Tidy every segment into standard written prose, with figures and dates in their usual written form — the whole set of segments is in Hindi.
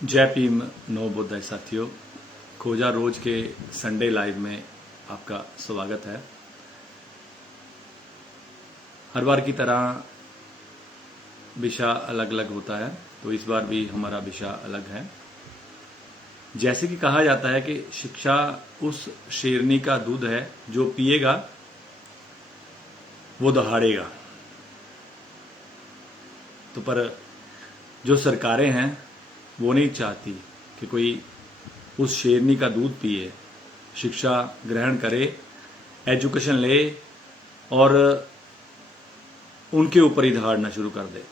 जय भीम नव बुद्धाय साथियों, खोजा रोज के संडे लाइव में आपका स्वागत है। हर बार की तरह विषय अलग अलग होता है, तो इस बार भी हमारा विषय अलग है। जैसे कि कहा जाता है कि शिक्षा उस शेरनी का दूध है जो पिएगा वो दहाड़ेगा। तो पर जो सरकारें हैं वो नहीं चाहती कि कोई उस शेरनी का दूध पिए, शिक्षा ग्रहण करे, एजुकेशन ले और उनके ऊपर ही दहाड़ना शुरू कर दे।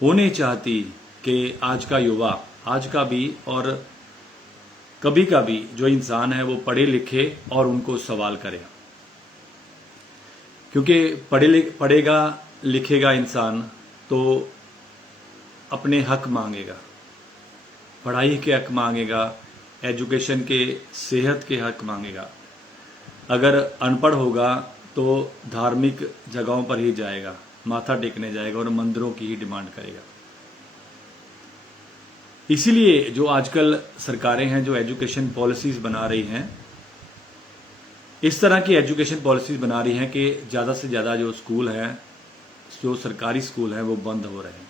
वो नहीं चाहती कि आज का युवा, आज का भी और कभी का भी जो इंसान है वो पढ़े लिखे और उनको सवाल करे, क्योंकि पढ़ेगा लिखेगा इंसान तो अपने हक मांगेगा, पढ़ाई के हक मांगेगा, एजुकेशन के, सेहत के हक मांगेगा। अगर अनपढ़ होगा तो धार्मिक जगहों पर ही जाएगा, माथा टेकने जाएगा और मंदिरों की ही डिमांड करेगा। इसीलिए जो आजकल सरकारें हैं जो एजुकेशन पॉलिसीज बना रही हैं, इस तरह की एजुकेशन पॉलिसीज बना रही हैं कि ज़्यादा से ज़्यादा जो स्कूल हैं, जो सरकारी स्कूल हैं वो बंद हो रहे हैं।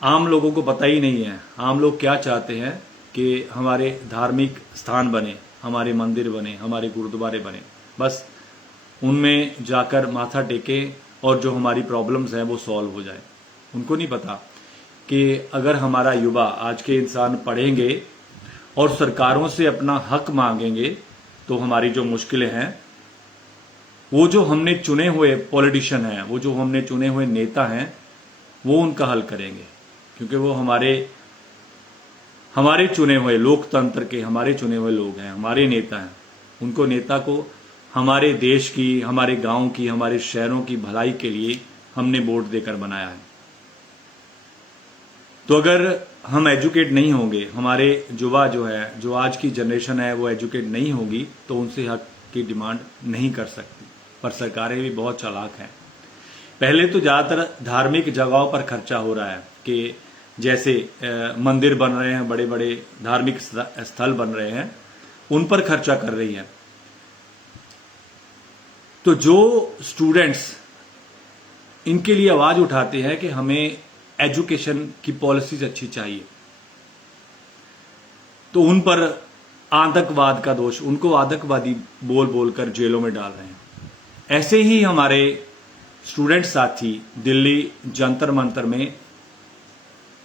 आम लोगों को पता ही नहीं है आम लोग क्या चाहते हैं कि हमारे धार्मिक स्थान बने, हमारे मंदिर बने, हमारे गुरुद्वारे बने, बस उनमें जाकर माथा टेके और जो हमारी प्रॉब्लम्स हैं वो सॉल्व हो जाए। उनको नहीं पता कि अगर हमारा युवा, आज के इंसान पढ़ेंगे और सरकारों से अपना हक मांगेंगे तो हमारी जो मुश्किलें हैं, वो जो हमने चुने हुए पॉलिटिशियन हैं, वो जो हमने चुने हुए नेता हैं, वो उनका हल करेंगे। क्योंकि वो हमारे चुने हुए, लोकतंत्र के हमारे चुने हुए लोग हैं, हमारे नेता हैं। उनको नेता को हमारे देश की, हमारे गांव की, हमारे शहरों की भलाई के लिए हमने वोट देकर बनाया है। तो अगर हम एजुकेट नहीं होंगे, हमारे युवा जो है, जो आज की जनरेशन है वो एजुकेट नहीं होगी, तो उनसे हक की डिमांड नहीं कर सकती। पर सरकारें भी बहुत चालाक हैं। पहले तो ज़्यादातर धार्मिक जगहों पर खर्चा हो रहा है कि जैसे मंदिर बन रहे हैं, बड़े बड़े धार्मिक स्थल बन रहे हैं, उन पर खर्चा कर रही है। तो जो स्टूडेंट्स इनके लिए आवाज उठाते हैं कि हमें एजुकेशन की पॉलिसीज अच्छी चाहिए, तो उन पर आतंकवाद का दोष, उनको आतंकवादी बोल बोलकर जेलों में डाल रहे हैं। ऐसे ही हमारे स्टूडेंट साथी दिल्ली जंतर मंतर में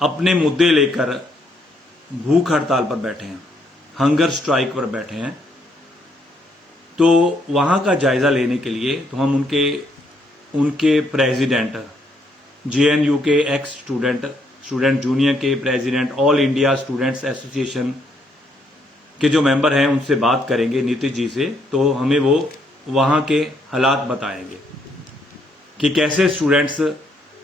अपने मुद्दे लेकर भूख हड़ताल पर बैठे हैं, हंगर स्ट्राइक पर बैठे हैं। तो वहां का जायजा लेने के लिए तो हम उनके प्रेसिडेंट, जेएनयू के एक्स स्टूडेंट यूनियन के president, all India students association के जो मेंबर हैं उनसे बात करेंगे, नीतीश जी से। तो हमें वो वहां के हालात बताएंगे कि कैसे स्टूडेंट्स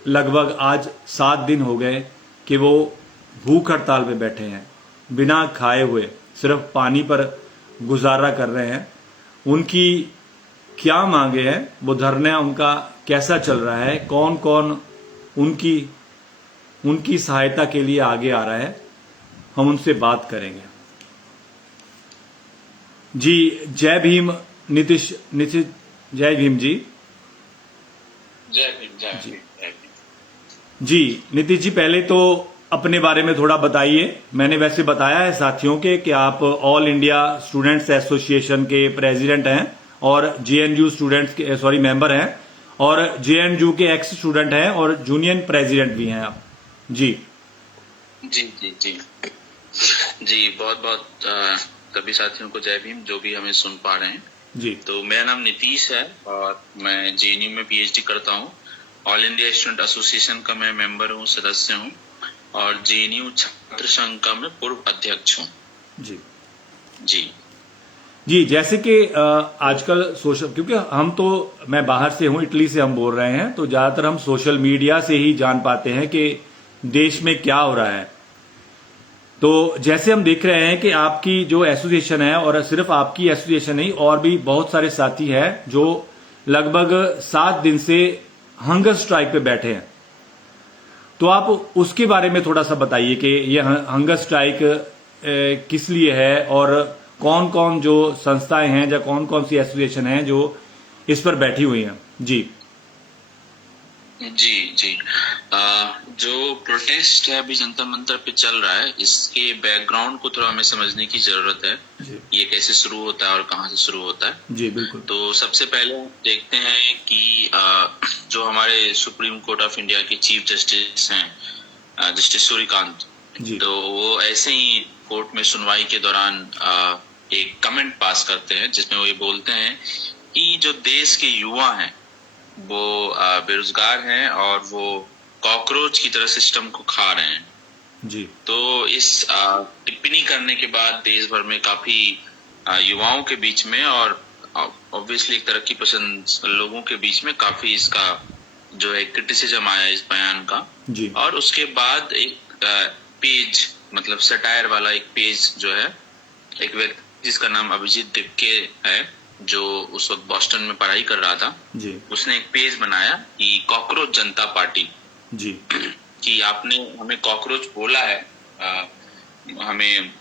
लगभग आज 7 दिन हो गए कि वो भूख हड़ताल पे बैठे हैं, बिना खाए हुए सिर्फ पानी पर गुजारा कर रहे हैं। उनकी क्या मांगे हैं, वो धरना उनका कैसा चल रहा है, कौन कौन उनकी सहायता के लिए आगे आ रहा है, हम उनसे बात करेंगे। जी जय भीम नीतीश जय भीम जी। जय भीम जय जी। भीम। जी नीतीश जी, पहले तो अपने बारे में थोड़ा बताइए। मैंने वैसे बताया है साथियों के कि आप ऑल इंडिया स्टूडेंट्स एसोसिएशन के प्रेसिडेंट हैं और जेएनयू स्टूडेंट्स के मेंबर हैं और जेएनयू के एक्स स्टूडेंट हैं और यूनियन प्रेसिडेंट भी हैं आप। जी जी जी जी जी, बहुत बहुत सभी साथियों को जय भीम जो भी हमें सुन पा रहे हैं जी। तो मेरा नाम नीतीश है और मैं जेएनयू में पीएचडी करता हूँ। ऑल इंडिया स्टूडेंट एसोसिएशन का मैं मेंबर हूँ, सदस्य हूँ और जेएनयू छात्र संघ का मैं पूर्व अध्यक्ष हूँ। जी जी जी, जैसे कि आजकल सोशल, क्योंकि मैं बाहर से हूं, इटली से हम बोल रहे हैं, तो ज्यादातर हम सोशल मीडिया से ही जान पाते हैं कि देश में क्या हो रहा है। तो जैसे हम देख रहे हैं कि आपकी जो एसोसिएशन है, और सिर्फ आपकी एसोसिएशन नहीं, और भी बहुत सारे साथी हैं जो लगभग 7 दिन से हंगर स्ट्राइक पे बैठे हैं। तो आप उसके बारे में थोड़ा सा बताइए कि ये हंगर स्ट्राइक किस लिए है और कौन कौन जो संस्थाएं हैं या कौन कौन सी एसोसिएशन हैं जो इस पर बैठी हुई हैं। जी जी जी। जो प्रोटेस्ट है अभी जंतर मंतर पे चल रहा है, इसके बैकग्राउंड को थोड़ा हमें समझने की जरूरत है। ये कैसे शुरू होता है और कहाँ से शुरू होता है। जी बिल्कुल। तो सबसे पहले देखते हैं कि जो हमारे सुप्रीम कोर्ट ऑफ इंडिया के चीफ जस्टिस हैं जस्टिस सूर्यकांत, तो वो ऐसे ही कोर्ट में सुनवाई के दौरान एक कमेंट पास करते हैं जिसमें वो ये बोलते हैं कि जो देश के युवा हैं वो बेरोजगार हैं और वो कॉकरोच की तरह सिस्टम को खा रहे हैं। जी। तो इस टिप्पणी करने के बाद देश भर में काफी युवाओं के बीच में और ऑब्वियसली एक तरक्की पसंद लोगों के बीच में काफी इसका जो है क्रिटिसिज्म आया इस बयान का। जी। और उसके बाद एक पेज मतलब सटायर वाला एक पेज जो है, एक व्यक्ति जिसका नाम अभिजीत दिपके है जो उस वक्त बॉस्टन में पढ़ाई कर रहा था, जी। उसने एक पेज बनाया कि कॉकरोच जनता पार्टी, जी, कि आपने हमें कॉकरोच बोला है, हमें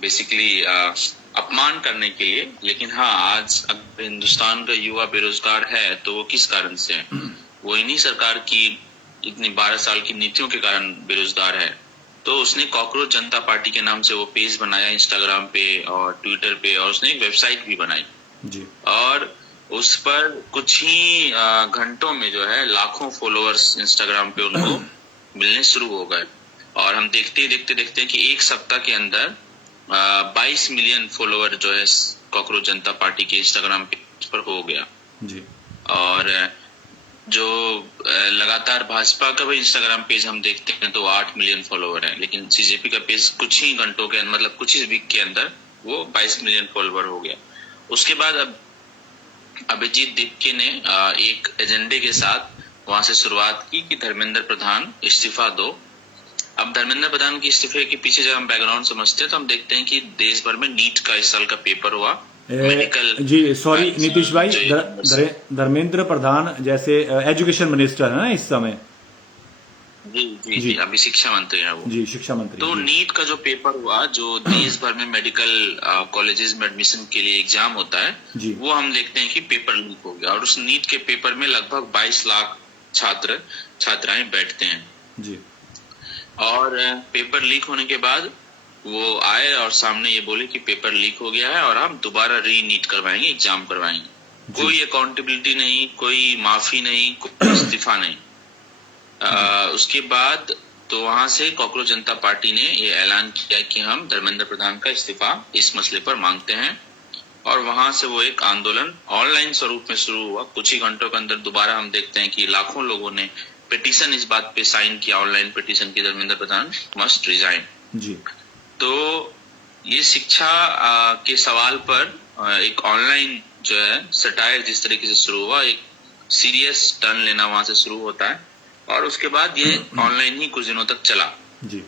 बेसिकली अपमान करने के लिए, लेकिन हाँ आज अगर हिंदुस्तान का युवा बेरोजगार है तो वो किस कारण से है? वो इन्हीं सरकार की इतनी 12 साल की नीतियों के कारण बेरोजगार है। तो उसने कॉकरोच जनता पार्टी के नाम से वो पेज बनाया इंस्टाग्राम पे और ट्विटर पे, और उसने एक वेबसाइट भी बनाई। जी। और उस पर कुछ ही घंटों में जो है लाखों फॉलोअर्स इंस्टाग्राम पे उनको मिलने शुरू हो गए। और हम देखते कि एक सप्ताह के अंदर 22 मिलियन फॉलोअर जो है कॉकरोच जनता पार्टी के इंस्टाग्राम पेज पर हो गया। जी। और जो लगातार भाजपा का भी इंस्टाग्राम पेज हम देखते हैं तो 8 मिलियन फॉलोवर है, लेकिन सीजेपी का पेज कुछ ही घंटों के मतलब कुछ ही वीक के अंदर वो 22 मिलियन फॉलोवर हो गया। उसके बाद अब अभिजीत दिपके ने एक एजेंडे के साथ वहां से शुरुआत की कि धर्मेंद्र प्रधान इस्तीफा दो। अब धर्मेंद्र प्रधान के इस्तीफे के पीछे जब हम बैकग्राउंड समझते हैं तो हम देखते हैं कि देश भर में नीट का इस साल का पेपर हुआ। मेडिकल जी सॉरी नीतीश भाई, धर्मेंद्र प्रधान जैसे एजुकेशन मिनिस्टर है ना इस समय। जी जी जी, अभी शिक्षा मंत्री है वो। जी शिक्षा मंत्री। तो नीट का जो पेपर हुआ, जो देश भर में मेडिकल कॉलेजेस में एडमिशन के लिए एग्जाम होता है, वो हम देखते हैं कि पेपर लीक हो गया। और उस नीट के पेपर में लगभग 22 लाख छात्र छात्राएं बैठते हैं। जी। और पेपर लीक होने के बाद वो आए और सामने ये बोले कि पेपर लीक हो गया है और हम दोबारा री नीट करवाएंगे, एग्जाम करवाएंगे। कोई अकाउंटेबिलिटी नहीं, कोई माफी नहीं, कोई इस्तीफा नहीं। उसके बाद तो वहां से कॉकरोच जनता पार्टी ने ये ऐलान किया कि हम धर्मेंद्र प्रधान का इस्तीफा इस मसले पर मांगते हैं। और वहां से वो एक आंदोलन ऑनलाइन स्वरूप में शुरू हुआ। कुछ ही घंटों के अंदर दोबारा हम देखते हैं कि लाखों लोगों ने पिटीशन इस बात पे साइन किया, ऑनलाइन पिटीशन की धर्मेंद्र प्रधान मस्ट रिजाइन। जी। तो ये शिक्षा के सवाल पर एक ऑनलाइन जो है सटायर जिस तरीके से शुरू हुआ, एक सीरियस टर्न लेना वहां से शुरू होता है। और उसके बाद ये ऑनलाइन ही कुछ दिनों तक चला। जी।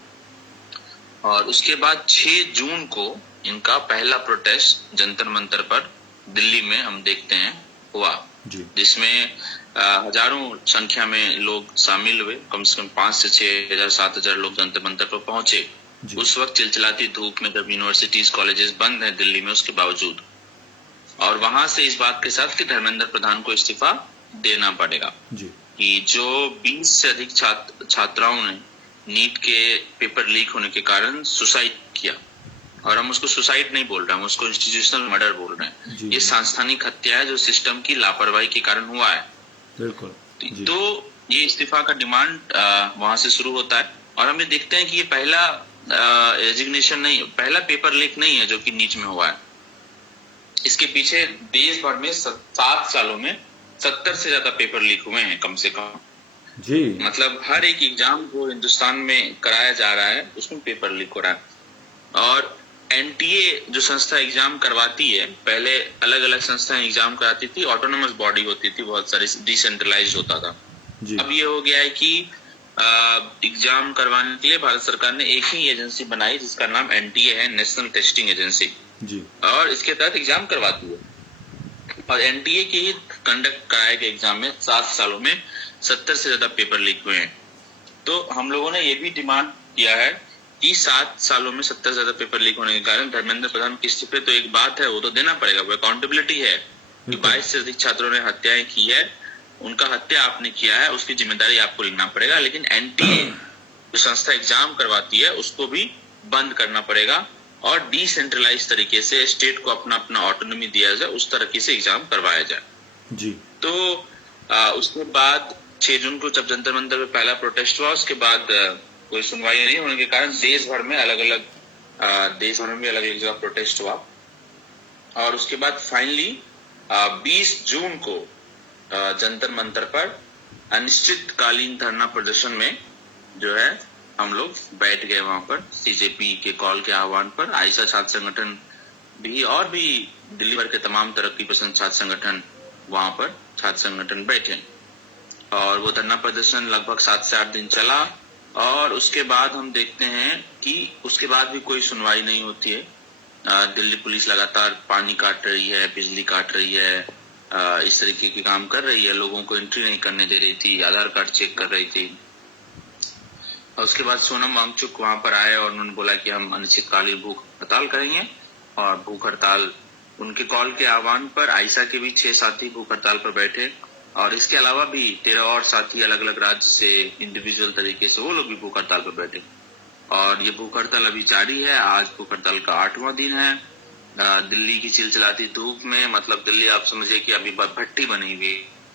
और उसके बाद 6 जून को इनका पहला प्रोटेस्ट जंतर मंतर पर दिल्ली में हम देखते हैं हुआ, जिसमें हजारों संख्या में लोग शामिल हुए। कम से कम 5 से 6 हजार 7 हजार लोग जंतर मंतर पर पहुंचे। उस वक्त चिलचिलाती धूप में, जब यूनिवर्सिटीज कॉलेजेस बंद हैं दिल्ली में, उसके बावजूद। और वहां से इस बात के साथ कि धर्मेंद्र प्रधान को इस्तीफा देना पड़ेगा। जी। कि जो 20 से अधिक छात्राओं ने नीट के पेपर लीक होने के कारण सुसाइड किया, और हम उसको सुसाइड नहीं बोल रहे, हम उसको इंस्टीट्यूशनल मर्डर बोल रहे हैं। ये सांस्थानिक हत्या है जो सिस्टम की लापरवाही के कारण हुआ है। बिल्कुल। तो ये इस्तीफा का डिमांड वहां से शुरू होता है। और हम ये देखते हैं कि ये पहला रेजिग्नेशन नहीं, पहला पेपर लीक नहीं है जो कि नीट में हुआ है। इसके पीछे देश भर में 7 सालों में 70 से ज्यादा पेपर लीक हुए हैं कम से कम। जी। मतलब हर एक एग्जाम जो हिंदुस्तान में कराया जा रहा है उसमें पेपर लीक हो रहा है। और एनटीए जो संस्था एग्जाम करवाती है, पहले अलग अलग संस्थाएं एग्जाम कराती थी, ऑटोनोमस बॉडी होती थी, बहुत सारी डिसेंट्रलाइज्ड होता था। अब ये हो गया है कि एग्जाम करवाने के लिए भारत सरकार ने एक ही एजेंसी बनाई जिसका नाम एनटीए है, नेशनल टेस्टिंग एजेंसी। जी। और इसके तहत एग्जाम करवाती है। और एनटीए के ही कंडक्ट कराए गए एग्जाम में 7 सालों में 70 से ज्यादा पेपर लीक हुए हैं। तो हम लोगों ने ये भी डिमांड किया है कि 7 सालों में 70 से ज्यादा पेपर लीक होने के कारण धर्मेंद्र प्रधान के इस्तीफे, तो एक बात है, वो तो देना पड़ेगा, वो अकाउंटेबिलिटी है कि 22 से अधिक छात्रों ने हत्याएं की है, उनका हत्या आपने किया है, उसकी जिम्मेदारी आपको लेना पड़ेगा। लेकिन एनटीए जो संस्था एग्जाम करवाती है उसको भी बंद करना पड़ेगा और डिसेंट्रलाइज तरीके से स्टेट को अपना अपना ऑटोनॉमी दिया जाए, उस तरीके से एग्जाम करवाया जाए जी। तो उसके बाद 6 जून को जब जंतर मंतर पे पहला प्रोटेस्ट हुआ, उसके बाद कोई सुनवाई नहीं होने के कारण देश भर में अलग अलग जगह प्रोटेस्ट हुआ और उसके बाद फाइनली 20 जून को जंतर मंतर पर अनिश्चितकालीन धरना प्रदर्शन में जो है हम लोग बैठ गए वहां पर, सीजेपी के कॉल के आह्वान पर। आयशा छात्र संगठन भी और भी दिल्ली भर के तमाम तरक्की पसंद छात्र संगठन वहां पर छात्र संगठन बैठे और वो धरना प्रदर्शन लगभग 7 से 8 दिन चला और उसके बाद हम देखते हैं कि उसके बाद भी कोई सुनवाई नहीं होती है। दिल्ली पुलिस लगातार पानी काट रही है, बिजली काट रही है, इस तरीके के काम कर रही है, लोगों को एंट्री नहीं करने दे रही थी, आधार कार्ड चेक कर रही थी। और उसके बाद सोनम वांगचुक वहां पर आए और उन्होंने बोला कि हम अनिश्चितकालीन भूख हड़ताल करेंगे और भूख हड़ताल, उनके कॉल के आह्वान पर आयशा के भी 6 साथी भूख हड़ताल पर बैठे और इसके अलावा भी 13 और साथी अलग अलग राज्य से इंडिविजुअल तरीके से वो लोग भी भूख हड़ताल पर बैठे और ये भूख हड़ताल अभी जारी है। आज भूख हड़ताल का 8वां दिन है। दिल्ली की चिलचिलाती धूप में, मतलब दिल्ली आप समझिए कि अभी भट्टी बनी हुई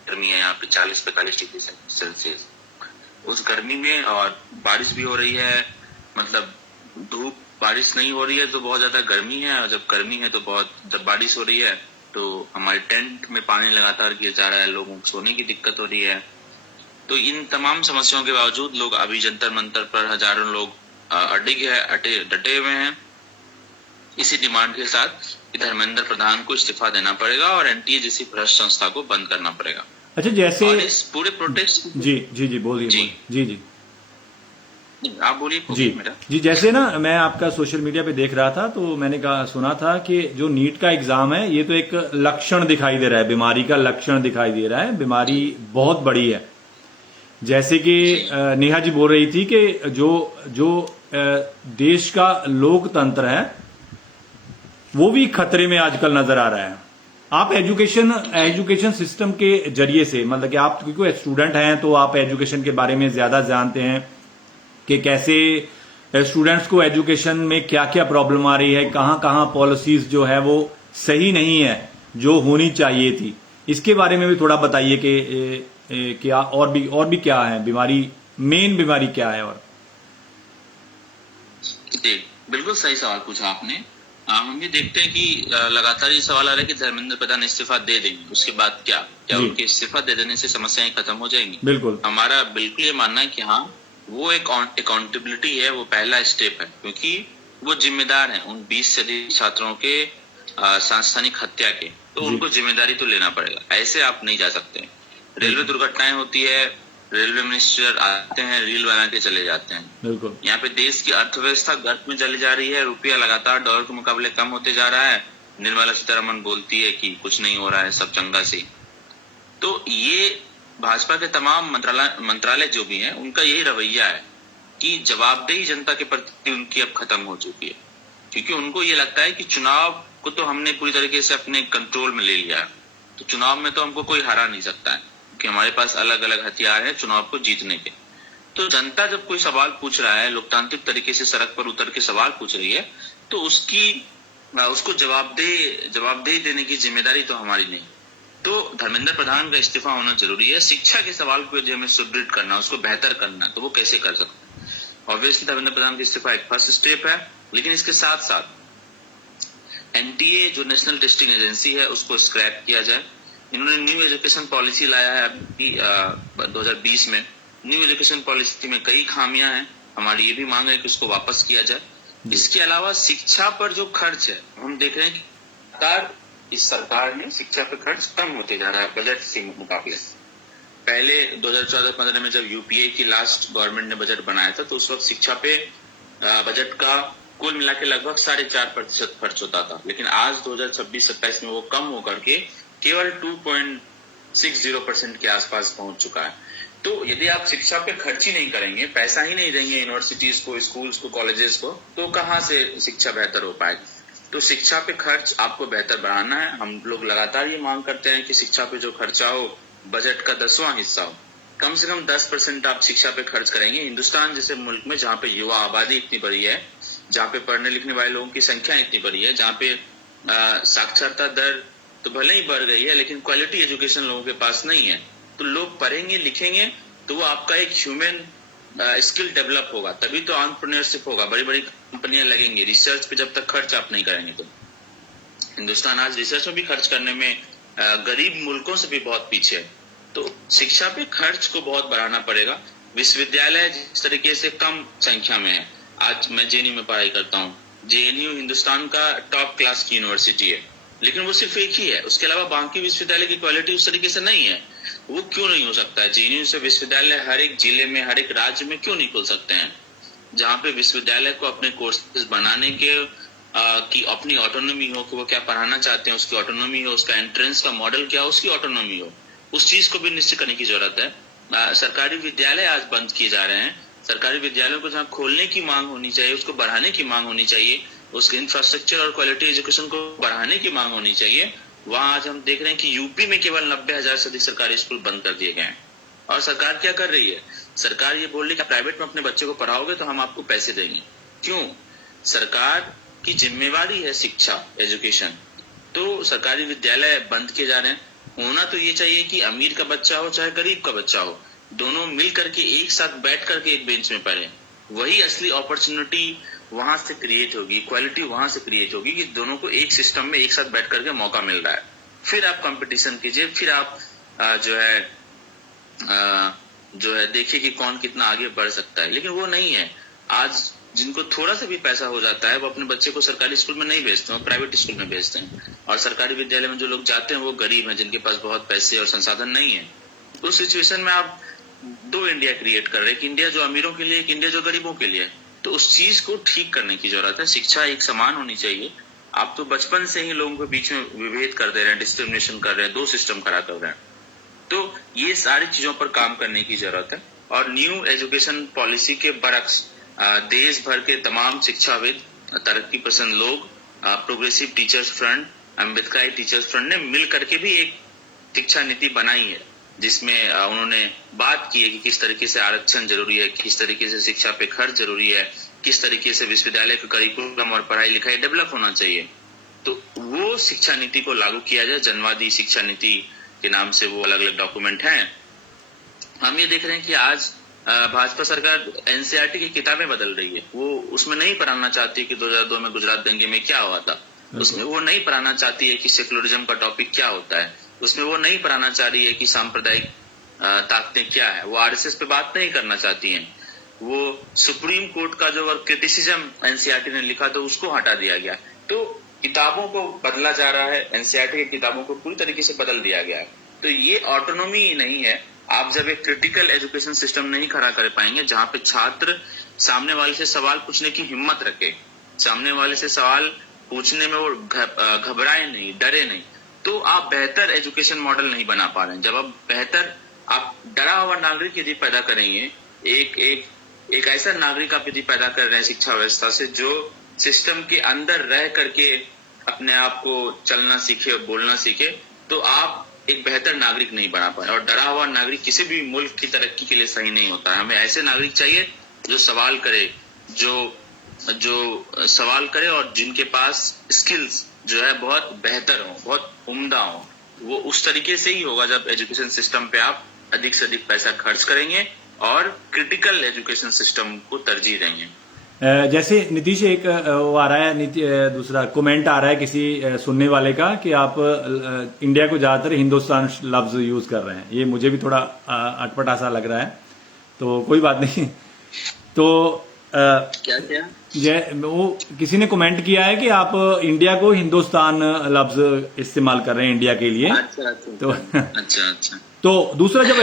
गर्मी है यहाँ पे 40-45 डिग्री सेल्सियस, उस गर्मी में और बारिश भी हो रही है, मतलब धूप बारिश नहीं हो रही है तो बहुत ज्यादा गर्मी है और जब गर्मी है तो जब बारिश हो रही है तो हमारे टेंट में पानी लगातार गिर जा रहा है, लोगों को सोने की दिक्कत हो रही है। तो इन तमाम समस्याओं के बावजूद लोग अभी जंतर मंतर पर हजारों लोग डटे हुए हैं इसी डिमांड के साथ कि धर्मेंद्र प्रधान को इस्तीफा देना पड़ेगा और एनटीए जैसी भ्रष्ट संस्था को बंद करना पड़ेगा। अच्छा, जैसे और इस पूरे प्रोटेस्ट जी बोलिए जी आप बोलिए जी। जैसे ना मैं आपका सोशल मीडिया पे देख रहा था तो मैंने सुना था कि जो नीट का एग्जाम है ये तो एक लक्षण दिखाई दे रहा है, बीमारी का लक्षण दिखाई दे रहा है, बीमारी बहुत बड़ी है। जैसे कि नेहा जी बोल रही थी कि जो देश का लोकतंत्र है वो भी खतरे में आजकल नजर आ रहा है। आप एजुकेशन सिस्टम के जरिए से, मतलब कि आप क्योंकि स्टूडेंट हैं तो आप एजुकेशन के बारे में ज्यादा जानते हैं कि कैसे स्टूडेंट्स को एजुकेशन में क्या क्या प्रॉब्लम आ रही है, कहां कहां पॉलिसीज जो है वो सही नहीं है जो होनी चाहिए थी। इसके बारे में भी थोड़ा बताइए कि क्या और भी क्या है बीमारी, मेन बीमारी क्या है। और जी बिल्कुल सही सवाल पूछा आपने। हम ये देखते हैं कि लगातार ये सवाल आ रहा है कि धर्मेंद्र प्रधान इस्तीफा दे देंगे, उसके बाद क्या उनके इस्तीफा दे देने से समस्याएं खत्म हो जाएंगी? बिल्कुल, हमारा बिल्कुल ये मानना है कि हाँ, वो एक अकाउंटेबिलिटी है, वो पहला स्टेप है, क्योंकि वो जिम्मेदार हैं उन 20 से अधिक छात्रों के सांस्थानिक हत्या के, तो उनको जिम्मेदारी तो लेना पड़ेगा। ऐसे आप नहीं जा सकते। रेलवे दुर्घटनाएं होती है, रेलवे मिनिस्टर आते हैं, रील बना के चले जाते हैं। बिल्कुल, यहाँ पे देश की अर्थव्यवस्था गर्त में चली जा रही है, रुपया लगातार डॉलर के मुकाबले कम होते जा रहा है। निर्मला सीतारमण बोलती है कि कुछ नहीं हो रहा है, सब चंगा सी। तो ये भाजपा के तमाम मंत्रालय जो भी हैं, उनका यही रवैया है कि जवाबदेही जनता के प्रति उनकी अब खत्म हो चुकी है, क्योंकि उनको ये लगता है कि चुनाव को तो हमने पूरी तरीके से अपने कंट्रोल में ले लिया है, तो चुनाव में तो हमको कोई हरा नहीं सकता है, कि हमारे पास अलग अलग हथियार हैं चुनाव को जीतने के। तो जनता जब कोई सवाल पूछ रहा है, लोकतांत्रिक तरीके से सड़क पर उतर के सवाल पूछ रही है, तो उसको जवाबदेही देने की जिम्मेदारी तो हमारी नहीं। तो धर्मेंद्र प्रधान का इस्तीफा होना जरूरी है। शिक्षा के सवाल को यदि हमें सुदृढ़ करना, उसको बेहतर करना, तो वो कैसे कर सकते हैं? ऑब्वियसली धर्मेंद्र प्रधान का इस्तीफा एक फर्स्ट स्टेप है, लेकिन इसके साथ साथ एनटीए जो नेशनल टेस्टिंग एजेंसी है उसको स्क्रैप किया जाए। इन्होंने न्यू एजुकेशन पॉलिसी लाया है अभी 2020 में। न्यू एजुकेशन पॉलिसी में कई खामियां हैं, हमारी ये भी मांग है कि उसको वापस किया जाए। इसके अलावा शिक्षा पर जो खर्च है, हम देख रहे हैं कि इस सरकार में शिक्षा पर खर्च कम होते जा रहा है बजट से मुकाबले। पहले 2014-15 में जब यूपीए की लास्ट गवर्नमेंट ने बजट बनाया था, तो उस वक्त शिक्षा पे बजट का कुल मिला के लगभग 4.5% खर्च होता था, लेकिन आज 2026-27 में वो कम होकर के केवल 2.60% के आसपास पहुंच चुका है। तो यदि आप शिक्षा पे खर्च ही नहीं करेंगे, पैसा ही नहीं देंगे यूनिवर्सिटीज को, स्कूल्स को, कॉलेजेस को, तो कहाँ से शिक्षा बेहतर हो पाएगी। तो शिक्षा पे खर्च आपको बेहतर बढ़ाना है। हम लोग लगातार ये मांग करते हैं कि शिक्षा पे जो खर्चा हो बजट का 10वां हिस्सा हो, कम से कम 10% आप शिक्षा पे खर्च करेंगे। हिंदुस्तान जैसे मुल्क में जहाँ पे युवा आबादी इतनी बड़ी है, जहाँ पे पढ़ने लिखने वाले लोगों की संख्या इतनी बड़ी है, जहाँ पे साक्षरता दर तो भले ही बढ़ गई है लेकिन क्वालिटी एजुकेशन लोगों के पास नहीं है, तो लोग पढ़ेंगे लिखेंगे तो वो आपका एक ह्यूमन स्किल डेवलप होगा, तभी तो एंटरप्रेन्योरशिप होगा, बड़ी बड़ी कंपनियां लगेंगी। रिसर्च पे जब तक खर्च आप नहीं करेंगे तो हिंदुस्तान आज रिसर्च में भी खर्च करने में गरीब मुल्कों से भी बहुत पीछे है। तो शिक्षा पे खर्च को बहुत बढ़ाना पड़ेगा। विश्वविद्यालय जिस तरीके से कम संख्या में है, आज मैं जेएनयू में पढ़ाई करता हूँ, जेएनयू हिंदुस्तान का टॉप क्लास की यूनिवर्सिटी है, लेकिन वो सिर्फ एक ही है, उसके अलावा बाकी विश्वविद्यालय की क्वालिटी उस तरीके से नहीं है। वो क्यों नहीं हो सकता है? जेएनयू से विश्वविद्यालय हर एक जिले में, हर एक राज्य में क्यों नहीं खुल सकते हैं, जहाँ पे विश्वविद्यालय को अपने कोर्सेज बनाने के की अपनी ऑटोनॉमी हो, कि वो क्या पढ़ाना चाहते हैं उसकी ऑटोनॉमी हो, उसका एंट्रेंस का मॉडल क्या हो उसकी ऑटोनॉमी हो, उस चीज को भी निश्चित करने की जरूरत है। सरकारी विद्यालय आज बंद किए जा रहे हैं। सरकारी विद्यालयों को जहाँ खोलने की मांग होनी चाहिए, उसको बढ़ाने की मांग होनी चाहिए, उसके इंफ्रास्ट्रक्चर और क्वालिटी एजुकेशन को बढ़ाने की मांग होनी चाहिए। वहां आज हम देख रहे हैं कि यूपी में केवल 90,000 से अधिक सरकारी स्कूल बंद कर दिए गए हैं। और सरकार क्या कर रही है? सरकार ये बोल रही है कि प्राइवेट में अपने बच्चे को पढ़ाओगे तो हम आपको पैसे देंगे। क्यों? सरकार की जिम्मेवारी है शिक्षा, एजुकेशन। तो सरकारी विद्यालय बंद किए जा रहे हैं। होना तो ये चाहिए कि अमीर का बच्चा हो चाहे गरीब का बच्चा हो, दोनों मिल करके एक साथ बैठ करके एक बेंच में पढ़े। वही असली अपॉर्चुनिटी वहां से क्रिएट होगी, क्वालिटी वहां से क्रिएट होगी कि दोनों को एक सिस्टम में एक साथ बैठ करके मौका मिल रहा है। फिर आप कंपटीशन कीजिए, फिर आप जो है देखिए कि कौन कितना आगे बढ़ सकता है। लेकिन वो नहीं है। आज जिनको थोड़ा सा भी पैसा हो जाता है वो अपने बच्चे को सरकारी स्कूल में नहीं भेजते हैं, प्राइवेट स्कूल में भेजते हैं। और सरकारी विद्यालय में जो लोग जाते हैं वो गरीब हैं, जिनके पास बहुत पैसे और संसाधन नहीं है। उस सिचुएशन में आप दो इंडिया क्रिएट कर रहे हैं, कि इंडिया जो अमीरों के लिए, इंडिया जो गरीबों के लिए। तो उस चीज को ठीक करने की जरूरत है। शिक्षा एक समान होनी चाहिए। आप तो बचपन से ही लोगों के बीच में विभेद कर दे रहे हैं, डिस्क्रिमिनेशन कर रहे हैं, दो सिस्टम खड़ा कर रहे हैं। तो ये सारी चीजों पर काम करने की जरूरत है। और न्यू एजुकेशन पॉलिसी के बरक्स देश भर के तमाम शिक्षाविद, तरक्की पसंद लोग, प्रोग्रेसिव टीचर्स फ्रंट, अम्बेडकरी टीचर्स फ्रंट ने मिल करके भी एक शिक्षा नीति बनाई है, जिसमें उन्होंने बात की है कि किस तरीके से आरक्षण जरूरी है, किस तरीके से शिक्षा पे खर्च जरूरी है, किस तरीके से विश्वविद्यालय का करिकुलम और पढ़ाई लिखाई डेवलप होना चाहिए। तो वो शिक्षा नीति को लागू किया जाए। जनवादी शिक्षा नीति के नाम से वो अलग अलग डॉक्यूमेंट हैं। हम ये देख रहे हैं कि आज भाजपा सरकार एनसीईआरटी की किताबें बदल रही है। वो उसमें नहीं पढ़ाना चाहती कि 2002 में गुजरात दंगे में क्या हुआ था। उसमें वो नहीं पढ़ाना चाहती है कि सेकुलरिज्म का टॉपिक क्या होता है। उसमें वो नहीं पढ़ाना चाह रही है कि सांप्रदायिक ताकतें क्या है। वो आरएसएस पे बात नहीं करना चाहती हैं। वो सुप्रीम कोर्ट का जो क्रिटिसिज्म एनसीईआरटी ने लिखा तो उसको हटा दिया गया। तो किताबों को बदला जा रहा है, एनसीईआरटी की किताबों को पूरी तरीके से बदल दिया गया है। तो ये ऑटोनॉमी नहीं है। आप जब एक क्रिटिकल एजुकेशन सिस्टम नहीं खड़ा कर पाएंगे जहां पे छात्र सामने वाले से सवाल पूछने की हिम्मत रखे, सामने वाले से सवाल पूछने में वो घबराए नहीं, डरे नहीं, तो आप बेहतर एजुकेशन मॉडल नहीं बना पा रहे हैं। जब आप डरा हुआ नागरिक यदि पैदा करेंगे, एक ऐसा नागरिक आप यदि पैदा कर रहे हैं शिक्षा व्यवस्था से, जो सिस्टम के अंदर रह करके अपने आप को चलना सीखे और बोलना सीखे, तो आप एक बेहतर नागरिक नहीं बना पाए। और डरा हुआ नागरिक किसी भी मुल्क की तरक्की के लिए सही नहीं होता है। हमें ऐसे नागरिक चाहिए जो सवाल करे, जो सवाल करे और जिनके पास स्किल्स जो है बहुत बेहतर हो, बहुत उम्दा हो। वो उस तरीके से ही होगा जब एजुकेशन सिस्टम पे आप अधिक से अधिक पैसा खर्च करेंगे और क्रिटिकल एजुकेशन सिस्टम को तरजीह देंगे। जैसे नीतीश, एक वो आ रहा है, दूसरा कमेंट आ रहा है किसी सुनने वाले का कि आप इंडिया को ज्यादातर हिंदुस्तान लफ्ज यूज कर रहे हैं। ये मुझे भी थोड़ा अटपटा सा लग रहा है, तो कोई बात नहीं। तो क्या वो किसी ने कमेंट किया है कि आप इंडिया को हिंदुस्तान लफ्ज इस्तेमाल कर रहे हैं इंडिया के लिए। अच्छा। तो दूसरा, जब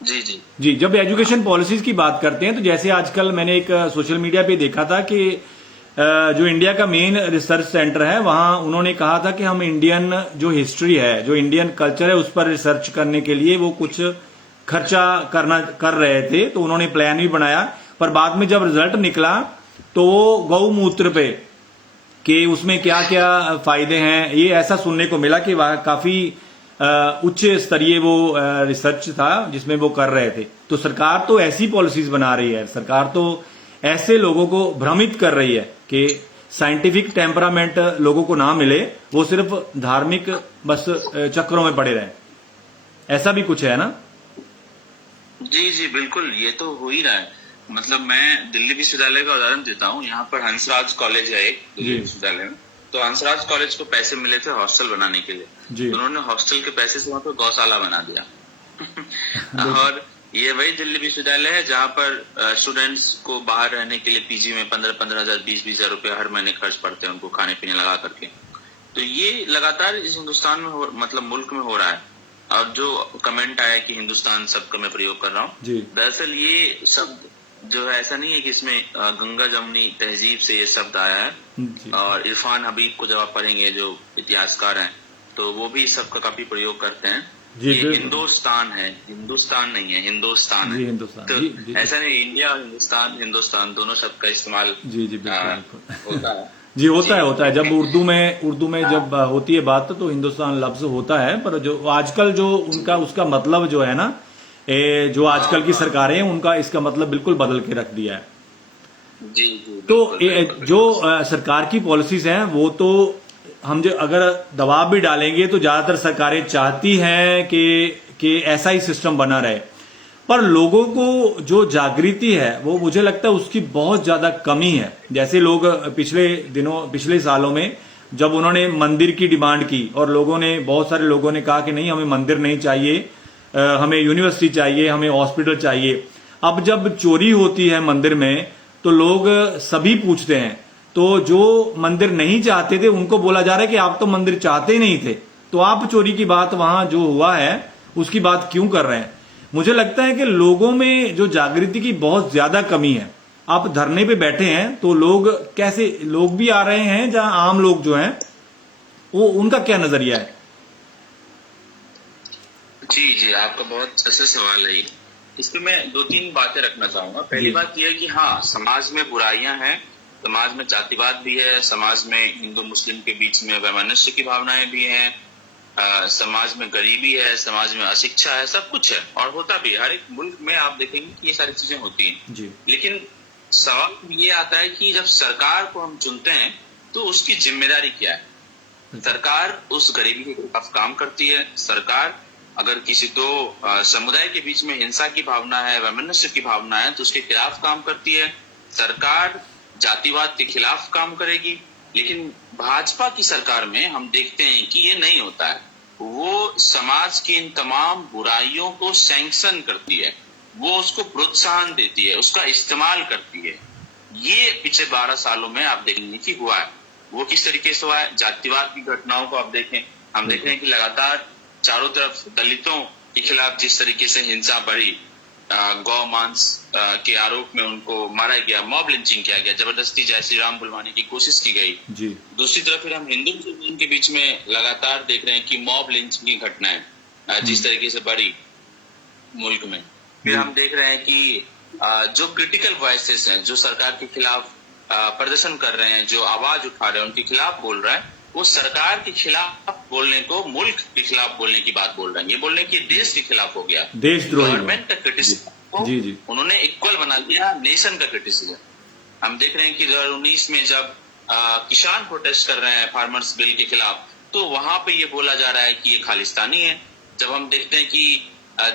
जी जब एजुकेशन पॉलिसीज की बात करते हैं, तो जैसे आजकल मैंने एक सोशल मीडिया पे देखा था कि जो इंडिया का मेन रिसर्च सेंटर है वहां उन्होंने कहा था कि हम इंडियन जो हिस्ट्री है, जो इंडियन कल्चर है, उस पर रिसर्च करने के लिए वो कुछ खर्चा कर रहे थे। तो उन्होंने प्लान भी बनाया, पर बाद में जब रिजल्ट निकला तो वो गौमूत्र पे कि उसमें क्या क्या फायदे हैं, ये ऐसा सुनने को मिला कि वह काफी उच्च स्तरीय वो रिसर्च था जिसमें वो कर रहे थे। तो सरकार तो ऐसी पॉलिसीज बना रही है, सरकार तो ऐसे लोगों को भ्रमित कर रही है कि साइंटिफिक टेम्परामेंट लोगों को ना मिले, वो सिर्फ धार्मिक बस चक्रों में पड़े रहे। ऐसा भी कुछ है ना? जी जी बिल्कुल, ये तो हो ही रहा है। मतलब मैं दिल्ली विश्वविद्यालय का उदाहरण देता हूँ। यहाँ पर हंसराज कॉलेज है एक दिल्ली विश्वविद्यालय में। तो हंसराज कॉलेज को पैसे मिले थे हॉस्टल बनाने के लिए, तो उन्होंने हॉस्टल के पैसे से वहां पर गौशाला बना दिया। और ये वही दिल्ली विश्वविद्यालय है जहाँ पर स्टूडेंट्स को बाहर रहने के लिए पीजी में 15-15 हजार 20-20 हजार रुपए हर महीने खर्च पड़ते हैं उनको खाने पीने लगा करके। तो ये लगातार इस हिंदुस्तान में मतलब मुल्क में हो रहा है। और जो कमेंट आया कि हिंदुस्तान शब्द का मैं प्रयोग कर रहा हूँ, दरअसल ये शब्द जो है ऐसा नहीं है कि इसमें गंगा जमुनी तहजीब से ये शब्द आया है। और इरफान हबीब को जब आप पढ़ेंगे जो इतिहासकार हैं तो वो भी इस शब्द का काफी प्रयोग करते हैं। ये हिंदुस्तान है, हिंदुस्तान नहीं है, हिंदुस्तान है। हिंदुस्तान तो ऐसा नहीं, इंडिया और हिंदुस्तान दोनों शब्द का इस्तेमाल होता है। जी होता है। जब उर्दू में जब होती है बात तो हिंदुस्तान लफ्ज होता है, पर जो आजकल जो उसका मतलब जो है ना, जो आजकल की सरकारें उनका इसका मतलब बिल्कुल बदल के रख दिया है। जी तो जो सरकार की पॉलिसीज हैं वो तो हम जो अगर दबाव भी डालेंगे तो ज्यादातर सरकारें चाहती हैं कि ऐसा ही सिस्टम बना रहे, पर लोगों को जो जागृति है वो मुझे लगता है उसकी बहुत ज्यादा कमी है। जैसे लोग पिछले सालों में जब उन्होंने मंदिर की डिमांड की और बहुत सारे लोगों ने कहा कि नहीं, हमें मंदिर नहीं चाहिए, हमें यूनिवर्सिटी चाहिए, हमें हॉस्पिटल चाहिए। अब जब चोरी होती है मंदिर में तो लोग सभी पूछते हैं, तो जो मंदिर नहीं चाहते थे उनको बोला जा रहा है कि आप तो मंदिर चाहते ही नहीं थे, तो आप चोरी की बात वहां जो हुआ है उसकी बात क्यों कर रहे हैं? मुझे लगता है कि लोगों में जो जागृति की बहुत ज्यादा कमी है। आप धरने पे बैठे हैं तो लोग भी आ रहे हैं, जहां आम लोग जो हैं वो उनका क्या नजरिया है? जी आपका बहुत अच्छा सवाल है। इस पे मैं 2-3 बातें रखना चाहूंगा। पहली बात यह है कि हाँ, समाज में बुराइयां हैं, समाज में जातिवाद भी है, समाज में हिंदू मुस्लिम के बीच में वैमनस्य की भावनाएं भी हैं, समाज में गरीबी है, समाज में अशिक्षा है, सब कुछ है और होता भी है। हर एक मुल्क में आप देखेंगे कि ये सारी चीजें होती हैं। लेकिन सवाल ये आता है कि जब सरकार को हम चुनते हैं तो उसकी जिम्मेदारी क्या है? सरकार उस गरीबी के खिलाफ काम करती है। सरकार अगर किसी दो समुदाय के बीच में हिंसा की भावना है, वैमनस्य की भावना है, तो उसके खिलाफ काम करती है। सरकार जातिवाद के खिलाफ काम करेगी। लेकिन भाजपा की सरकार में हम देखते हैं कि ये नहीं होता है। वो समाज की इन तमाम बुराइयों को सैंक्शन करती है, वो उसको प्रोत्साहन देती है, उसका इस्तेमाल करती है। ये पिछले 12 सालों में आप देखेंगे कि हुआ है। वो किस तरीके से हुआ है? जातिवाद की घटनाओं को आप देखें, हम देख रहे हैं कि लगातार चारों तरफ दलितों के खिलाफ जिस तरीके से हिंसा बढ़ी, गौ मांस के आरोप में उनको मारा गया, मॉब लिंचिंग किया गया, जबरदस्ती जय श्री राम बुलवाने की कोशिश की गई। दूसरी तरफ फिर हम हिंदू मुस्लिम के बीच में लगातार देख रहे हैं कि मॉब लिंचिंग की घटनाएं जिस तरीके से बढ़ी मुल्क में। फिर हम देख रहे हैं कि जो क्रिटिकल वॉइसेस हैं, जो सरकार के खिलाफ प्रदर्शन कर रहे हैं, जो आवाज उठा रहे हैं, उनके खिलाफ बोल रहा है, वो सरकार के खिलाफ बोलने को मुल्क के खिलाफ बोलने की बात बोल रहे हैं। ये बोल रहे हैं कि देश के खिलाफ हो गया, गवर्नमेंट का क्रिटिसिज्म को उन्होंने इक्वल बना दिया नेशन का क्रिटिसिज्म। हम देख रहे हैं कि 2019 में जब किसान प्रोटेस्ट कर रहे हैं फार्मर्स बिल के खिलाफ, तो वहां पे ये बोला जा रहा है कि ये खालिस्तानी है। जब हम देखते हैं कि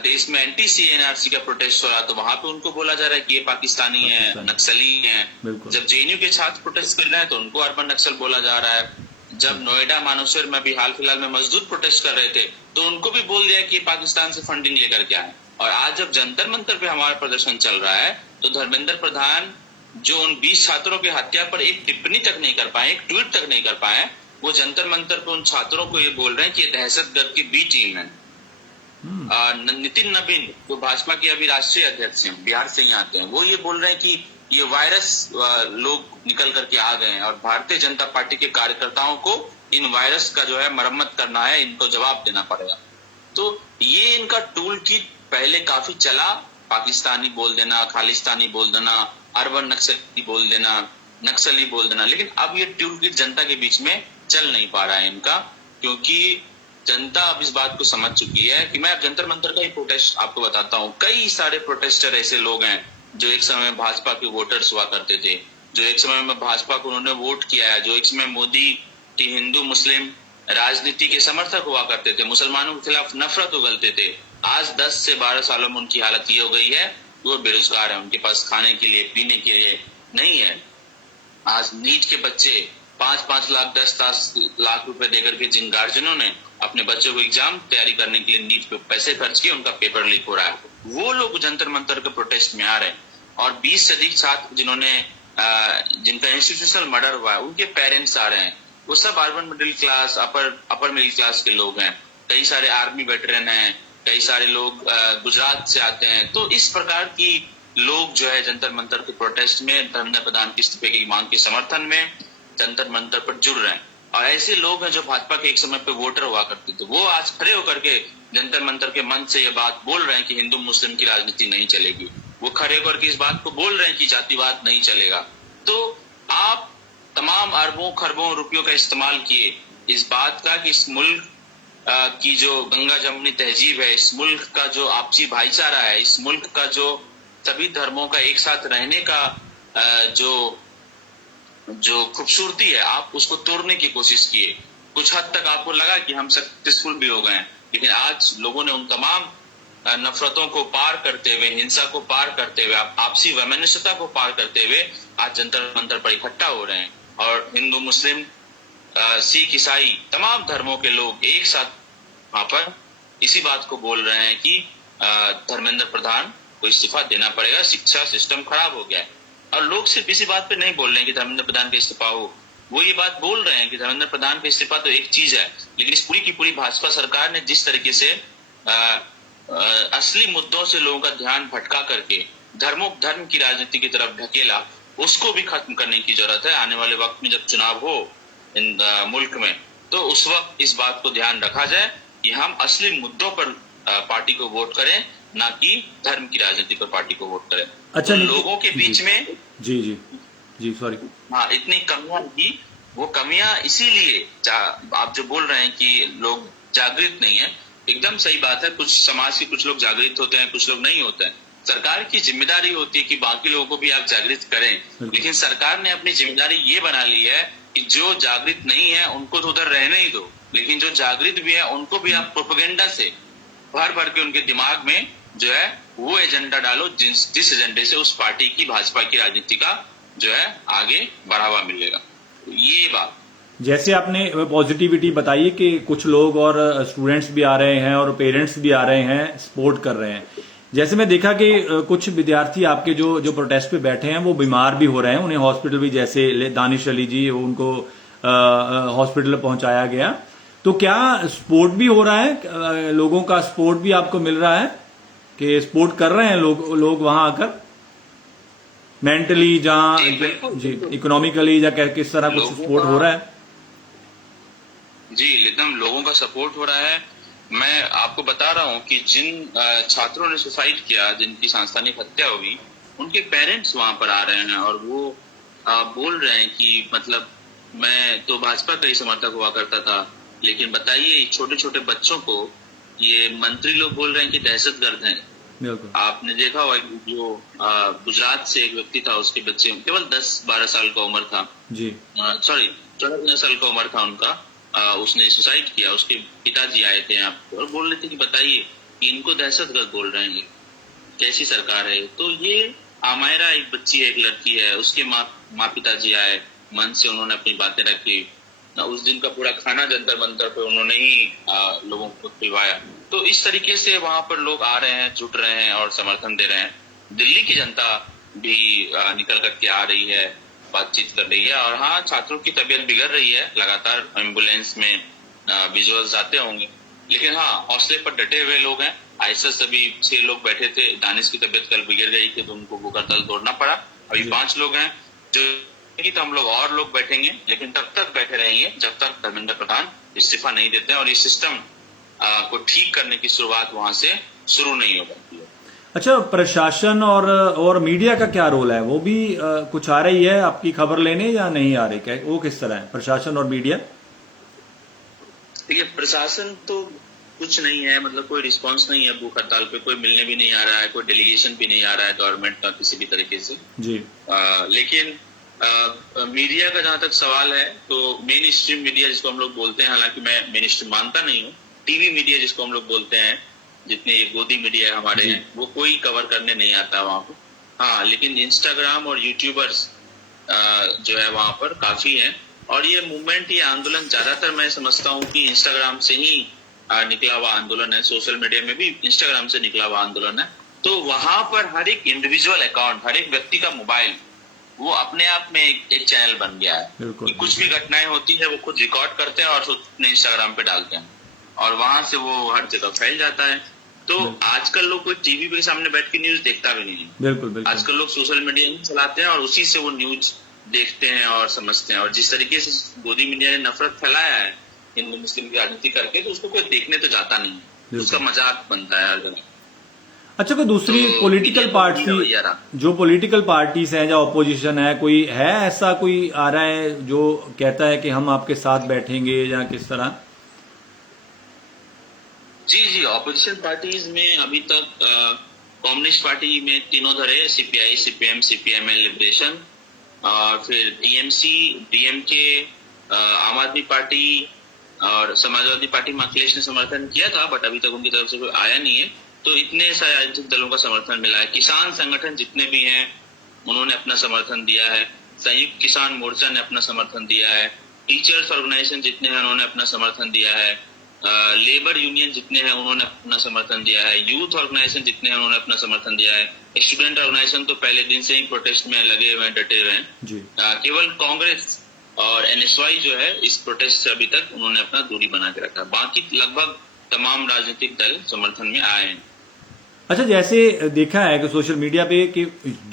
देश में एंटी एनआरसी का प्रोटेस्ट हो रहा है तो वहां पे उनको बोला जा रहा है कि ये पाकिस्तानी है, नक्सली है। जब जेएनयू के छात्र प्रोटेस्ट कर रहे हैं तो उनको अर्बन नक्सल बोला जा रहा है। जब नोएडा मानेसर में भी हाल फिलहाल में मजदूर प्रोटेस्ट कर रहे थे तो उनको भी बोल दिया कि पाकिस्तान से फंडिंग लेकर के आए। और आज जब जंतर मंतर पे हमारा प्रदर्शन चल रहा है तो धर्मेंद्र प्रधान जो उन 20 छात्रों की हत्या पर एक टिप्पणी तक नहीं कर पाए, एक ट्वीट तक नहीं कर पाए, वो जंतर मंतर पे उन छात्रों को ये बोल रहे हैं कि ये दहशतगर्द की बी टीम है। नितिन नवीन जो भाजपा के अभी राष्ट्रीय अध्यक्ष हैं, बिहार से ही आते हैं, वो ये बोल रहे हैं कि ये वायरस लोग निकल करके आ गए हैं और भारतीय जनता पार्टी के कार्यकर्ताओं को इन वायरस का जो है मरम्मत करना है, इनको जवाब देना पड़ेगा। तो ये इनका टूल किट पहले काफी चला, पाकिस्तानी बोल देना, खालिस्तानी बोल देना, अर्बन नक्सली बोल देना, नक्सली बोल देना, लेकिन अब ये टूल किट जनता के बीच में चल नहीं पा रहा है इनका, क्योंकि जनता अब इस बात को समझ चुकी है कि मैं अब जंतर मंतर का ही प्रोटेस्ट आपको बताता हूँ। कई सारे प्रोटेस्टर ऐसे लोग हैं जो एक समय में भाजपा के वोटर्स हुआ करते थे, जो एक समय में भाजपा को उन्होंने वोट किया है, जो एक समय मोदी की हिंदू मुस्लिम राजनीति के समर्थक हुआ करते थे, मुसलमानों के खिलाफ नफरत उगलते थे। आज 10 से 12 सालों में उनकी हालत ये हो गई है, वो बेरोजगार है, उनके पास खाने के लिए पीने के लिए नहीं है। आज नीट के बच्चे 5-5 लाख 10 लाख रुपए देकर के जिन गार्जियनों ने अपने बच्चों को एग्जाम तैयारी करने के लिए नीट पे पैसे खर्च किए, उनका पेपर लीक हो रहा है, वो लोग जंतर मंतर के प्रोटेस्ट में आ रहे हैं। और 20 से अधिक छात्र जिन्होंने जिनका इंस्टीट्यूशनल मर्डर हुआ है, उनके पेरेंट्स आ रहे हैं, वो सब urban middle class, upper middle class के लोग हैं। कई सारे आर्मी वेटरन हैं, कई सारे लोग गुजरात से आते हैं। तो इस प्रकार की लोग जो है जंतर मंतर के प्रोटेस्ट में धर्मेंद्र प्रधान के इस्तीफे की मांग के समर्थन में जंतर मंतर पर जुड़ रहे हैं। और ऐसे लोग हैं जो भाजपा के एक समय पे वोटर हुआ करते थे, वो आज खड़े होकर के जंतर मंतर के मंच से ये बात बोल रहे हैं कि हिंदू मुस्लिम की राजनीति नहीं चलेगी। वो खड़े होकर के इस बात को बोल रहे हैं कि जातिवाद नहीं चलेगा। तो आप तमाम अरबों खरबों रुपयों का इस्तेमाल किए इस बात का कि इस मुल्क की जो गंगा जमुनी तहजीब है, इस मुल्क का जो आपसी भाईचारा है, इस मुल्क का जो सभी धर्मों का एक साथ रहने का जो खूबसूरती है, आप उसको तोड़ने की कोशिश किए। कुछ हद तक आपको लगा कि हम सक्सेसफुल भी हो गए हैं, लेकिन आज लोगों ने उन तमाम नफरतों को पार करते हुए, हिंसा को पार करते हुए, आपसी वैमनस्यता को पार करते हुए आज जंतर मंतर पर इकट्ठा हो रहे हैं। और हिंदू मुस्लिम सिख ईसाई तमाम धर्मों के लोग एक साथ वहां पर इसी बात को बोल रहे हैं कि धर्मेंद्र प्रधान को इस्तीफा देना पड़ेगा, शिक्षा सिस्टम खराब हो गया है। और लोग सिर्फ इसी बात पे नहीं बोल रहे हैं कि धर्मेंद्र प्रधान का इस्तीफा हो, वो ये बात बोल रहे हैं कि धर्मेंद्र प्रधान का इस्तीफा तो एक चीज है, लेकिन इस पूरी की पूरी भाजपा सरकार ने जिस तरीके से असली मुद्दों से लोगों का ध्यान भटका करके धर्म की राजनीति की तरफ ढकेला, उसको भी खत्म करने की जरूरत है। आने वाले वक्त में जब चुनाव हो इन मुल्क में, तो उस वक्त इस बात को ध्यान रखा जाए कि हम असली मुद्दों पर पार्टी को वोट करें, ना कि धर्म की राजनीति पर पार्टी को वोट करें। अच्छा, तो लोगों के बीच में जी सॉरी, हाँ, इतनी कमियां थी। वो कमियां इसीलिए आप जो बोल रहे हैं कि लोग जागृत नहीं है, एकदम सही बात है। कुछ समाज के कुछ लोग जागृत होते हैं, कुछ लोग नहीं होते हैं। सरकार की जिम्मेदारी होती है कि बाकी लोगों को भी आप जागृत करें, लेकिन सरकार ने अपनी जिम्मेदारी ये बना ली है कि जो जागृत नहीं है उनको तो उधर रहने ही दो, लेकिन जो जागृत भी है उनको भी आप प्रोपेगेंडा से भर भर के उनके दिमाग में जो है वो एजेंडा डालो जिस एजेंडे से उस पार्टी की, भाजपा की राजनीति का जो है आगे बढ़ावा मिलेगा। तो ये बात, जैसे आपने पॉजिटिविटी बताई कि कुछ लोग और स्टूडेंट्स भी आ रहे हैं और पेरेंट्स भी आ रहे हैं, सपोर्ट कर रहे हैं। जैसे मैं देखा कि कुछ विद्यार्थी आपके जो प्रोटेस्ट पे बैठे हैं वो बीमार भी हो रहे हैं, उन्हें हॉस्पिटल भी, जैसे दानिश अली जी, उनको हॉस्पिटल पहुंचाया गया। तो क्या सपोर्ट भी हो रहा है, लोगों का सपोर्ट भी आपको मिल रहा है कि सपोर्ट कर रहे हैं लोग वहां आकर मेंटली, जहां जी इकोनॉमिकली, या किस तरह कुछ सपोर्ट हो रहा है? जी, एकदम लोगों का सपोर्ट हो रहा है। मैं आपको बता रहा हूं कि जिन छात्रों ने सुसाइड किया, जिनकी सांस्थानिक हत्या हुई, उनके पेरेंट्स वहां पर आ रहे हैं और वो बोल रहे हैं कि मतलब मैं तो भाजपा का ही समर्थक हुआ करता था, लेकिन बताइए छोटे छोटे बच्चों को ये मंत्री लोग बोल रहे हैं कि दहशतगर्द हैं। आपने देखा होगा जो गुजरात से एक व्यक्ति था, उसके बच्चे केवल 10-12 साल का उम्र था, जी सॉरी 14 साल का उम्र था उनका, उसने सुसाइड किया। उसके पिताजी आए थे यहाँ और बोल रहे थे कि बताइए कि इनको दहशतगर्द बोल रहे हैं, कैसी सरकार है। तो ये आमायरा एक बच्ची है, एक लड़की है, उसके माँ पिताजी आए, मन से उन्होंने अपनी बातें रखी। उस दिन का पूरा खाना जंतर मंतर पे उन्होंने ही लोगों को खिलवाया। तो इस तरीके से वहां पर लोग आ रहे हैं, जुट रहे हैं और समर्थन दे रहे हैं। दिल्ली की जनता भी निकल करके आ रही है, बातचीत कर रही है। और हाँ, छात्रों की तबीयत बिगड़ रही है, लगातार एम्बुलेंस में विजुअल्स आते होंगे, लेकिन हाँ, हौसले पर डटे हुए लोग हैं। ऐसा सभी 6 लोग बैठे थे, दानिश की तबीयत कल बिगड़ गई थी तो उनको भूख हड़ताल तोड़ना पड़ा। अभी 5 लोग हैं जो तो हम लोग और लोग बैठेंगे, लेकिन तब तक बैठे रहेंगे जब तक धर्मेंद्र प्रधान इस्तीफा नहीं देते और ये सिस्टम को ठीक करने की शुरुआत वहां से शुरू नहीं हो पाती है। अच्छा, प्रशासन और मीडिया का क्या रोल है? वो भी कुछ आ रही है आपकी खबर लेने या नहीं आ रही? क्या वो किस तरह है प्रशासन और मीडिया? देखिए, प्रशासन तो कुछ नहीं है, मतलब कोई रिस्पांस नहीं है भूख हड़ताल पे, कोई मिलने भी नहीं आ रहा है, कोई डेलीगेशन भी नहीं आ रहा है गवर्नमेंट का किसी भी तरीके से जी। लेकिन मीडिया का जहां तक सवाल है तो मेन स्ट्रीम मीडिया जिसको हम लोग बोलते हैं, हालांकि मैं मेन स्ट्रीम मानता नहीं हूँ, टीवी मीडिया जिसको हम लोग बोलते हैं, जितने गोदी मीडिया हमारे हैं, वो कोई कवर करने नहीं आता वहां पर। हाँ, लेकिन इंस्टाग्राम और यूट्यूबर्स जो है वहां पर काफी है। और ये मूवमेंट, ये आंदोलन ज्यादातर मैं समझता हूँ कि इंस्टाग्राम से ही निकला हुआ आंदोलन है। सोशल मीडिया में भी इंस्टाग्राम से निकला हुआ आंदोलन है। तो वहां पर हर एक इंडिविजुअल अकाउंट, हर एक व्यक्ति का मोबाइल, वो अपने आप में एक चैनल बन गया है कि कुछ भी घटनाएं होती है वो खुद रिकॉर्ड करते हैं और अपने इंस्टाग्राम पे डालते हैं और वहां से वो हर जगह फैल जाता है। तो आजकल लोग कोई टीवी के सामने बैठ के न्यूज देखता भी नहीं है। बिल्कुल। आजकल लोग सोशल मीडिया ही चलाते हैं और उसी से वो न्यूज देखते हैं और समझते हैं। और जिस तरीके से गोदी मीडिया ने नफरत फैलाया है हिंदू मुस्लिम की राजनीति करके, तो उसको कोई देखने तो जाता नहीं है, उसका मजाक बनता है हर जगह। अच्छा, कोई दूसरी पॉलिटिकल पार्टी, जो पॉलिटिकल पार्टीज हैं, जो ऑपोजिशन है, कोई है ऐसा, कोई आ रहा है जो कहता है कि हम आपके साथ बैठेंगे या किस तरह? जी, ऑपोजिशन पार्टीज में अभी तक कम्युनिस्ट पार्टी में तीनों धरे, सीपीआई, सीपीएम, सीपीएमएल लिबरेशन, और फिर टीएमसी, डीएमके, आम आदमी पार्टी और समाजवादी पार्टी में अखिलेश ने समर्थन किया था, बट अभी तक उनकी तरफ से कोई आया नहीं है। तो इतने सारे राजनीतिक दलों का समर्थन मिला है। किसान संगठन जितने भी हैं उन्होंने अपना समर्थन दिया है। संयुक्त किसान मोर्चा ने अपना समर्थन दिया है। टीचर्स ऑर्गेनाइजेशन जितने हैं उन्होंने अपना समर्थन दिया है। लेबर यूनियन जितने हैं उन्होंने अपना समर्थन दिया है। यूथ ऑर्गेनाइजेशन जितने हैं उन्होंने अपना समर्थन दिया है। स्टूडेंट ऑर्गेनाइजेशन तो पहले दिन से ही प्रोटेस्ट में लगे हुए हैं, डटे हुए हैं। केवल कांग्रेस और एनएसवाई जो है इस प्रोटेस्ट से अभी तक उन्होंने अपना दूरी बना के रखा। बाकी लगभग तमाम राजनीतिक दल समर्थन में आए हैं। अच्छा, जैसे देखा है कि सोशल मीडिया पे कि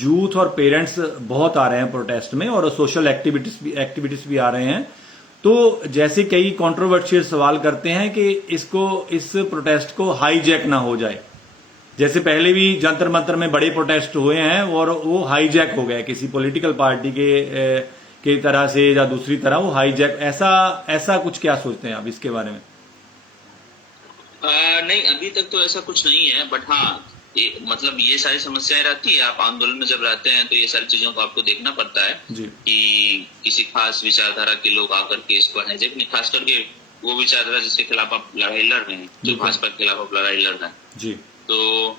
यूथ और पेरेंट्स बहुत आ रहे हैं प्रोटेस्ट में और सोशल एक्टिविटीज भी आ रहे हैं, तो जैसे कई कंट्रोवर्शियल सवाल करते हैं कि इस प्रोटेस्ट को हाईजैक ना हो जाए। जैसे पहले भी जंतर मंतर में बड़े प्रोटेस्ट हुए हैं और वो हाईजैक हो गए किसी पॉलिटिकल पार्टी के तरह से या दूसरी तरह, वो हाईजैक, ऐसा कुछ क्या सोचते हैं आप इसके बारे में? नहीं, अभी तक तो ऐसा कुछ नहीं है, बट हाँ मतलब ये सारी समस्याएं रहती है। आप आंदोलन में जब रहते हैं तो ये सारी चीजों को आपको देखना पड़ता है कि किसी खास विचारधारा के लोग आकर के इसको हाईजैक नहीं, खास करके वो विचारधारा जिसके खिलाफ आप लड़ाई लड़ रहे हैं, जो भाजपा के खिलाफ आप लड़ाई लड़ रहे हैं जी। तो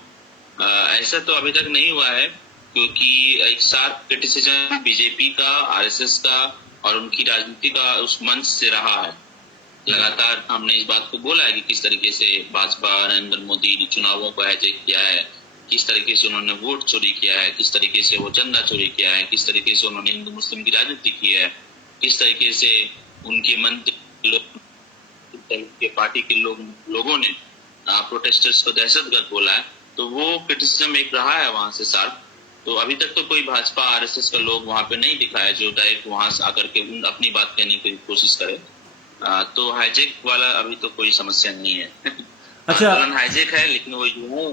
ऐसा तो अभी तक नहीं हुआ है, क्योंकि एक शार्प क्रिटिसिज्म बीजेपी का, आरएसएस का और उनकी राजनीति का उस मंच से रहा है। लगातार हमने इस बात को बोला है कि किस तरीके से भाजपा, नरेंद्र मोदी ने चुनावों को हाईजैक किया है, किस तरीके से उन्होंने वोट चोरी किया है, किस तरीके से वो चंदा चोरी किया है, किस तरीके से उन्होंने हिंदू मुस्लिम की राजनीति की है, किस तरीके से उनके मंत्री के पार्टी के लोगों ने प्रोटेस्टर्स को दहशतगर्द बोला है। तो वो क्रिटिसिज्म एक रहा है वहां से शार्प। तो अभी तक तो कोई भाजपा, आरएसएस का लोग वहां पे नहीं दिखा है जो डायरेक्ट वहां से आकर के अपनी बात कहने की कोशिश करे। तो हाईजैक वाला अभी तो कोई समस्या नहीं है। अच्छा, आंदोलन हाईजैक है, लेकिन वो युवाओं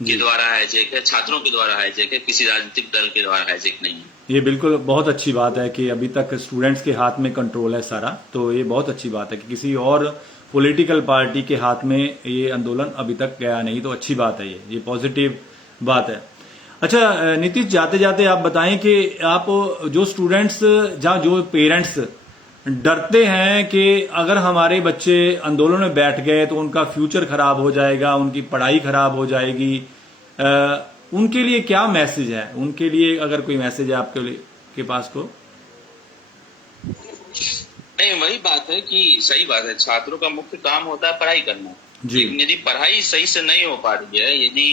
के द्वारा हाईजैक है, छात्रों के द्वारा हाईजैक है, किसी राजनीतिक दल के द्वारा हाईजैक नहीं है। ये बिल्कुल बहुत अच्छी बात है कि अभी तक स्टूडेंट्स के हाथ में कंट्रोल है सारा। तो ये बहुत अच्छी बात है कि किसी और पॉलिटिकल पार्टी के हाथ में ये आंदोलन अभी तक गया नहीं, तो अच्छी बात है, ये पॉजिटिव बात है। अच्छा नीतीश, जाते जाते आप बताएं कि आप जो स्टूडेंट्स, जहाँ जो पेरेंट्स डरते हैं कि अगर हमारे बच्चे आंदोलन में बैठ गए तो उनका फ्यूचर खराब हो जाएगा, उनकी पढ़ाई खराब हो जाएगी, उनके लिए क्या मैसेज है? उनके लिए अगर कोई मैसेज है आपके पास को? नहीं, वही बात है कि सही बात है, छात्रों का मुख्य काम होता है पढ़ाई करना। लेकिन यदि पढ़ाई सही से नहीं हो पा रही है, यदि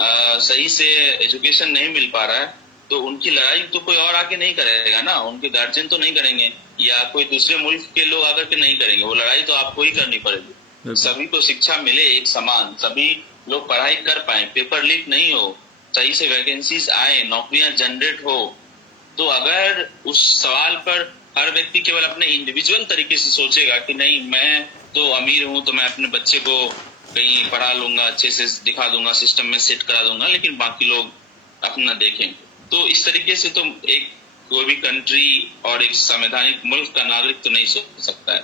सही से एजुकेशन नहीं मिल पा रहा है, तो उनकी लड़ाई तो कोई और आके नहीं करेगा ना, उनके गार्जियन तो नहीं करेंगे या कोई दूसरे मुल्क के लोग आकर के नहीं करेंगे, वो लड़ाई तो आपको ही करनी पड़ेगी। सभी को शिक्षा मिले एक समान, सभी लोग पढ़ाई कर पाए, पेपर लीक नहीं हो, सही से वैकेंसीज आए, नौकरियां जनरेट हो। तो अगर उस सवाल पर हर व्यक्ति केवल अपने इंडिविजुअल तरीके से सोचेगा कि नहीं मैं तो अमीर हूं तो मैं अपने बच्चे को कहीं पढ़ा लूंगा, अच्छे से दिखा दूंगा, सिस्टम में सेट करा दूंगा, लेकिन बाकी लोग अपना देखें, तो इस तरीके से तो एक कोई भी कंट्री और एक संवैधानिक मुल्क का नागरिक तो नहीं सोच सकता है।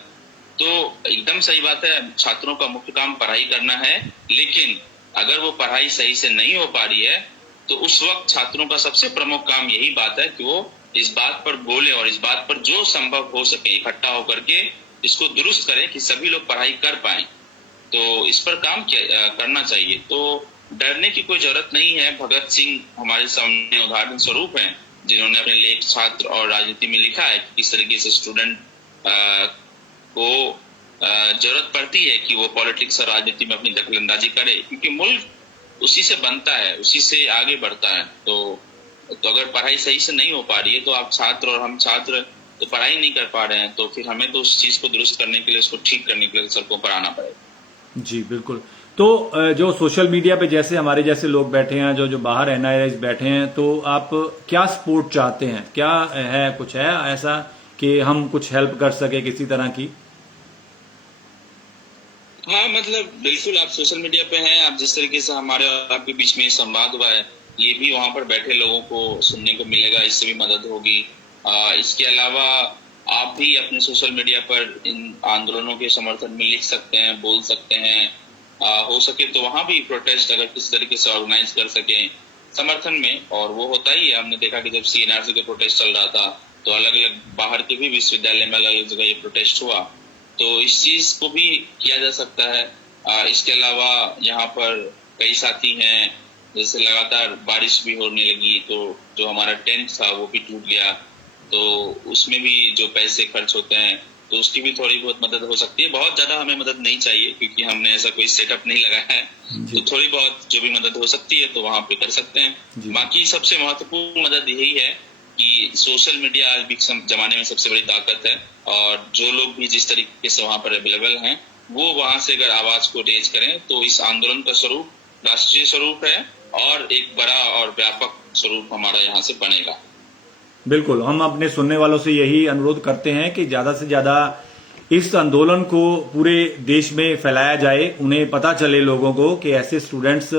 तो एकदम सही बात है, छात्रों का मुख्य काम पढ़ाई करना है, लेकिन अगर वो पढ़ाई सही से नहीं हो पा रही है तो उस वक्त छात्रों का सबसे प्रमुख काम यही बात है कि वो इस बात पर बोले और इस बात पर जो संभव हो सके इकट्ठा होकर के इसको दुरुस्त करें कि सभी लोग पढ़ाई कर पाए। तो इस पर काम करना चाहिए। तो डरने की कोई जरूरत नहीं है। भगत सिंह हमारे सामने उदाहरण स्वरूप हैं, जिन्होंने अपने लेख छात्र और राजनीति में लिखा है कि किस तरीके से स्टूडेंट को जरूरत पड़ती है कि वो पॉलिटिक्स और राजनीति में अपनी दखलंदाजी करे, क्योंकि मुल्क उसी से बनता है, उसी से आगे बढ़ता है। तो अगर पढ़ाई सही से नहीं हो पा रही है तो आप छात्र और हम छात्र तो पढ़ाई नहीं कर पा रहे हैं, तो फिर हमें तो उस चीज को दुरुस्त करने के लिए, उसको ठीक करने के लिए सड़कों पर आना पड़ेगा। जी बिल्कुल। तो जो सोशल मीडिया पे जैसे हमारे जैसे लोग बैठे हैं, जो बाहर एनआरआईज बैठे हैं, तो आप क्या सपोर्ट चाहते हैं? क्या है, कुछ है ऐसा कि हम कुछ हेल्प कर सके किसी तरह की? हाँ, मतलब बिल्कुल आप सोशल मीडिया पे हैं, आप जिस तरीके से हमारे और आपके बीच में संवाद हुआ है, ये भी वहां पर बैठे लोगों को सुनने को मिलेगा, इससे भी मदद होगी। इसके अलावा आप भी अपने सोशल मीडिया पर इन आंदोलनों के समर्थन में लिख सकते हैं, बोल सकते हैं। हो सके तो वहां भी प्रोटेस्ट अगर किसी तरीके से ऑर्गेनाइज कर सके समर्थन में, और वो होता ही है। हमने देखा कि जब सीएनआरसी का प्रोटेस्ट चल रहा था तो अलग अलग बाहर के भी विश्वविद्यालय में अलग अलग जगह ये प्रोटेस्ट हुआ, तो इस चीज को भी किया जा सकता है। इसके अलावा यहाँ पर कई साथी हैं, जैसे लगातार बारिश भी होने लगी तो जो हमारा टेंट था वो भी टूट गया, तो उसमें भी जो पैसे खर्च होते हैं तो उसकी भी थोड़ी बहुत मदद हो सकती है। बहुत ज्यादा हमें मदद नहीं चाहिए क्योंकि हमने ऐसा कोई सेटअप नहीं लगाया है, तो थोड़ी बहुत जो भी मदद हो सकती है तो वहां पे कर सकते हैं। बाकी सबसे महत्वपूर्ण मदद यही है कि सोशल मीडिया आज भी जमाने में सबसे बड़ी ताकत है, और जो लोग भी जिस तरीके से वहां पर अवेलेबल हैं वो वहां से अगर आवाज को रेज करें तो इस आंदोलन का स्वरूप राष्ट्रीय स्वरूप है और एक बड़ा और व्यापक स्वरूप हमारा यहाँ से बनेगा। बिल्कुल, हम अपने सुनने वालों से यही अनुरोध करते हैं कि ज्यादा से ज्यादा इस आंदोलन को पूरे देश में फैलाया जाए, उन्हें पता चले लोगों को कि ऐसे स्टूडेंट्स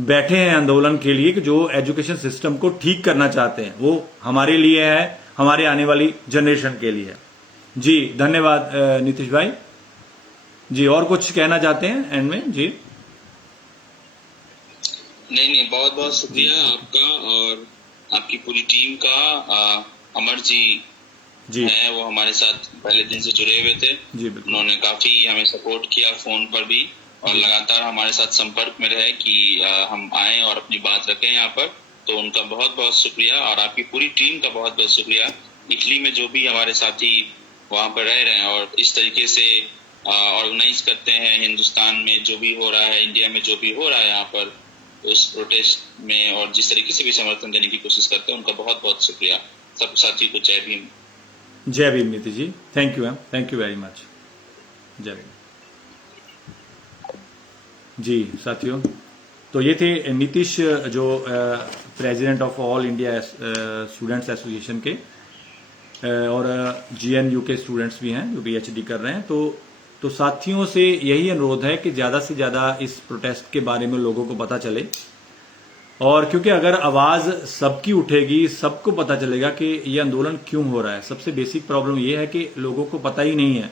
बैठे हैं आंदोलन के लिए कि जो एजुकेशन सिस्टम को ठीक करना चाहते हैं। वो हमारे लिए है, हमारे आने वाली जनरेशन के लिए है। जी धन्यवाद नीतीश भाई जी। और कुछ कहना चाहते हैं एंड में? जी नहीं, बहुत बहुत शुक्रिया आपका और आपकी पूरी टीम का। अमर जी हैं, वो हमारे साथ पहले दिन से जुड़े हुए थे जी। उन्होंने काफी हमें सपोर्ट किया फोन पर भी, और लगातार हमारे साथ संपर्क में रहे कि हम आए और अपनी बात रखें यहाँ पर। तो उनका बहुत बहुत शुक्रिया, और आपकी पूरी टीम का बहुत बहुत शुक्रिया। इटली में जो भी हमारे साथी वहाँ पर रह रहे हैं और इस तरीके से ऑर्गेनाइज करते हैं, हिंदुस्तान में जो भी हो रहा है, इंडिया में जो भी हो रहा है यहाँ पर उस प्रोटेस्ट में, और जिस तरीके से भी समर्थन देने की कोशिश करते हैं, उनका बहुत बहुत शुक्रिया। सब साथी को जय भीम। जय Bhim Nitish ji, thank you ma'am, thank you very much. जय भीम जी। साथियों, तो ये थे नीतीश, जो president of all India students association के, और जीएनयू के स्टूडेंट्स भी हैं जो पीएचडी कर रहे हैं। तो साथियों से यही अनुरोध है कि ज़्यादा से ज़्यादा इस प्रोटेस्ट के बारे में लोगों को पता चले, और क्योंकि अगर आवाज़ सबकी उठेगी, सबको पता चलेगा कि ये आंदोलन क्यों हो रहा है। सबसे बेसिक प्रॉब्लम ये है कि लोगों को पता ही नहीं है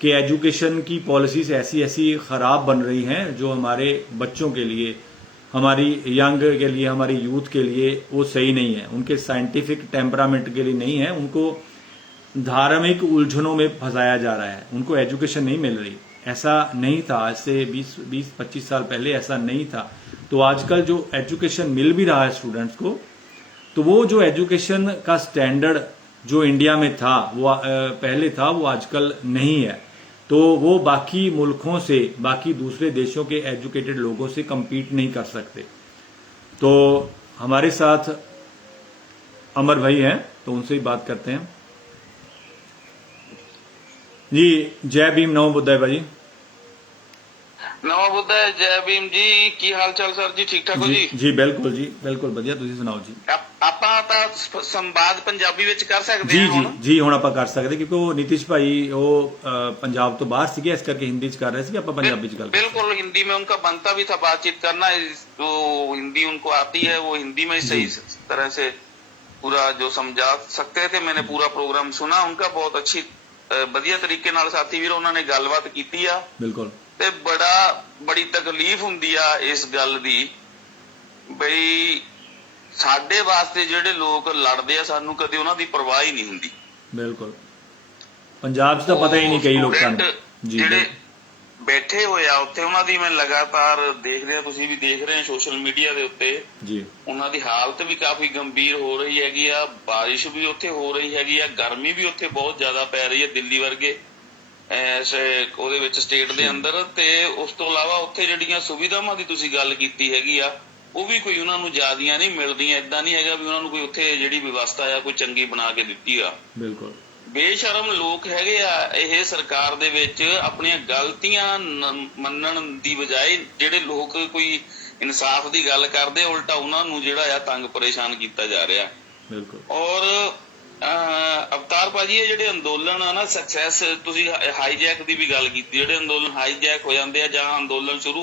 कि एजुकेशन की पॉलिसीज ऐसी ऐसी ख़राब बन रही हैं जो हमारे बच्चों के लिए, हमारी यंग के लिए, हमारी यूथ के लिए वो सही नहीं है, उनके साइंटिफिक टेम्परामेंट के लिए नहीं है, उनको धार्मिक उलझनों में फंसाया जा रहा है, उनको एजुकेशन नहीं मिल रही। ऐसा नहीं था, आज से 20-25 साल पहले ऐसा नहीं था। तो आजकल जो एजुकेशन मिल भी रहा है स्टूडेंट्स को, तो वो जो एजुकेशन का स्टैंडर्ड जो इंडिया में था, वो पहले था, वो आजकल नहीं है। तो वो बाकी मुल्कों से, बाकी दूसरे देशों के एजुकेटेड लोगों से compete नहीं कर सकते। तो हमारे साथ अमर भाई हैं, तो उनसे ही बात करते हैं जी। जय भीम, नमो बुद्धाय भाई। ਨਵਾਂ ਬੁੱਧਾ ਜੈ ਭੀਮ ਜੀ, ਕੀ ਹਾਲ ਚਾਲ ਸਰ ਜੀ? ਠੀਕ ਠਾਕ ਹੋ ਜੀ? ਜੀ ਬਿਲਕੁਲ ਵਧੀਆ, ਤੁਸੀਂ ਸੁਣਾਓ ਜੀ। ਆਪਾਂ ਤਾਂ ਸੰਵਾਦ ਪੰਜਾਬੀ ਵਿੱਚ ਕਰ ਸਕਦੇ ਜੀ ਹਾਂ ਜੀ ਹੁਣ? ਜੀ ਹੁਣ ਆਪਾਂ ਕਰ ਸਕਦੇ, ਕਿਉਂਕਿ ਉਹ ਨੀਤਿਸ਼ ਭਾਈ ਉਹ पंजाब तो बाहर सीगे, इस करके हिंदी च कर रहे थे, ਆਪਾਂ ਪੰਜਾਬੀ ਚ ਗੱਲ ਕਰ बिल्कुल हिंदी में उनका बनता भी था बातचीत करना, जो हिंदी उनको आती है वो हिंदी में सही तरह से पूरा जो समझा सकते थे। मैंने पूरा प्रोग्राम सुना उनका, बहुत अच्छी ਵਧੀਆ ਤਰੀਕੇ ਨਾਲ ਸਾਥੀ ਵੀਰ ਉਹਨਾਂ ਨੇ ਗੱਲਬਾਤ ਕੀਤੀ ਆ। ਬਿਲਕੁਲ। ਤੇ ਬੜੀ ਤਕਲੀਫ ਹੁੰਦੀ ਆ ਇਸ ਗੱਲ ਦੀ ਬਈ ਸਾਡੇ ਵਾਸਤੇ ਜਿਹੜੇ ਲੋਕ ਲੜਦੇ ਆ, ਸਾਨੂੰ ਕਦੇ ਉਹਨਾਂ ਦੀ ਪਰਵਾਹ ਹੀ ਨਹੀਂ ਹੁੰਦੀ। ਬਿਲਕੁਲ। ਪੰਜਾਬ 'ਚ ਤਾਂ ਪਤਾ ਹੀ ਨਹੀਂ ਕਈ ਲੋਕਾਂ ਨੂੰ ਜਿਹੜੇ ਬੈਠੇ ਹੋਏ ਆ ਉੱਥੇ, ਉਹਨਾਂ ਦੀ ਮੈਂ ਲਗਾਤਾਰ ਦੇਖ ਰਿਹਾ, ਤੁਸੀਂ ਵੀ ਦੇਖ ਰਹੇ ਹੋ ਸੋਸ਼ਲ ਮੀਡੀਆ ਦੇ ਉੱਤੇ ਜੀ, ਉਹਨਾਂ ਦੀ ਹਾਲਤ ਵੀ ਕਾਫੀ ਗੰਭੀਰ ਹੋ ਰਹੀ ਹੈਗੀ ਆ। ਬਾਰਿਸ਼ ਵੀ ਉੱਥੇ ਹੋ ਰਹੀ ਹੈਗੀ ਆ, ਗਰਮੀ ਵੀ ਉੱਥੇ ਬਹੁਤ ਜ਼ਿਆਦਾ ਪੈ ਰਹੀ ਹੈ ਦਿੱਲੀ ਵਰਗੇ ਉਹਦੇ ਵਿੱਚ ਸਟੇਟ ਦੇ ਅੰਦਰ। ਤੇ ਉਸ ਤੋਂ ਇਲਾਵਾ ਉੱਥੇ ਜਿਹੜੀਆਂ ਸੁਵਿਧਾਵਾਂ ਦੀ ਤੁਸੀਂ ਗੱਲ ਕੀਤੀ ਹੈਗੀ ਆ, ਉਹ ਵੀ ਕੋਈ ਉਹਨਾਂ ਨੂੰ ਜ਼ਿਆਦੀਆਂ ਨਹੀਂ ਮਿਲਦੀਆਂ। ਏਦਾਂ ਨਹੀਂ ਹੈਗਾ ਵੀ ਉਹਨਾਂ ਨੂੰ ਕੋਈ ਉੱਥੇ ਜਿਹੜੀ ਵਿਵਸਥਾ ਆ ਕੋਈ ਚੰਗੀ ਬਣਾ ਕੇ ਦਿੱਤੀ ਆ। ਬਿਲਕੁਲ ਬੇਸ਼ਰਮ ਲੋਕ ਹੈਗੇ ਆ ਇਹ ਸਰਕਾਰ ਦੇ ਵਿੱਚ। ਆਪਣੀਆਂ ਗਲਤੀਆਂ ਮੰਨਣ ਦੀ ਬਜਾਏ ਜਿਹੜੇ ਲੋਕ ਕੋਈ ਇਨਸਾਫ ਦੀ ਗੱਲ ਕਰਦੇ, ਉਲਟਾ ਉਹਨਾਂ ਨੂੰ ਜਿਹੜਾ ਆ ਤੰਗ ਪਰੇਸ਼ਾਨ ਕੀਤਾ ਜਾ ਰਿਹਾ। ਬਿਲਕੁਲ। ਔਰ ਅਵਤਾਰ ਭਾਜੀ, ਇਹ ਜਿਹੜੇ ਅੰਦੋਲਨ ਆ ਨਾ, ਸਕਸੈਸ, ਤੁਸੀਂ ਹਾਈਜੈਕ ਦੀ ਵੀ ਗੱਲ ਕੀਤੀ, ਜਿਹੜੇ ਅੰਦੋਲਨ ਹਾਈਜੈਕ ਹੋ ਜਾਂਦੇ ਆ ਜਾਂ ਅੰਦੋਲਨ ਸ਼ੁਰੂ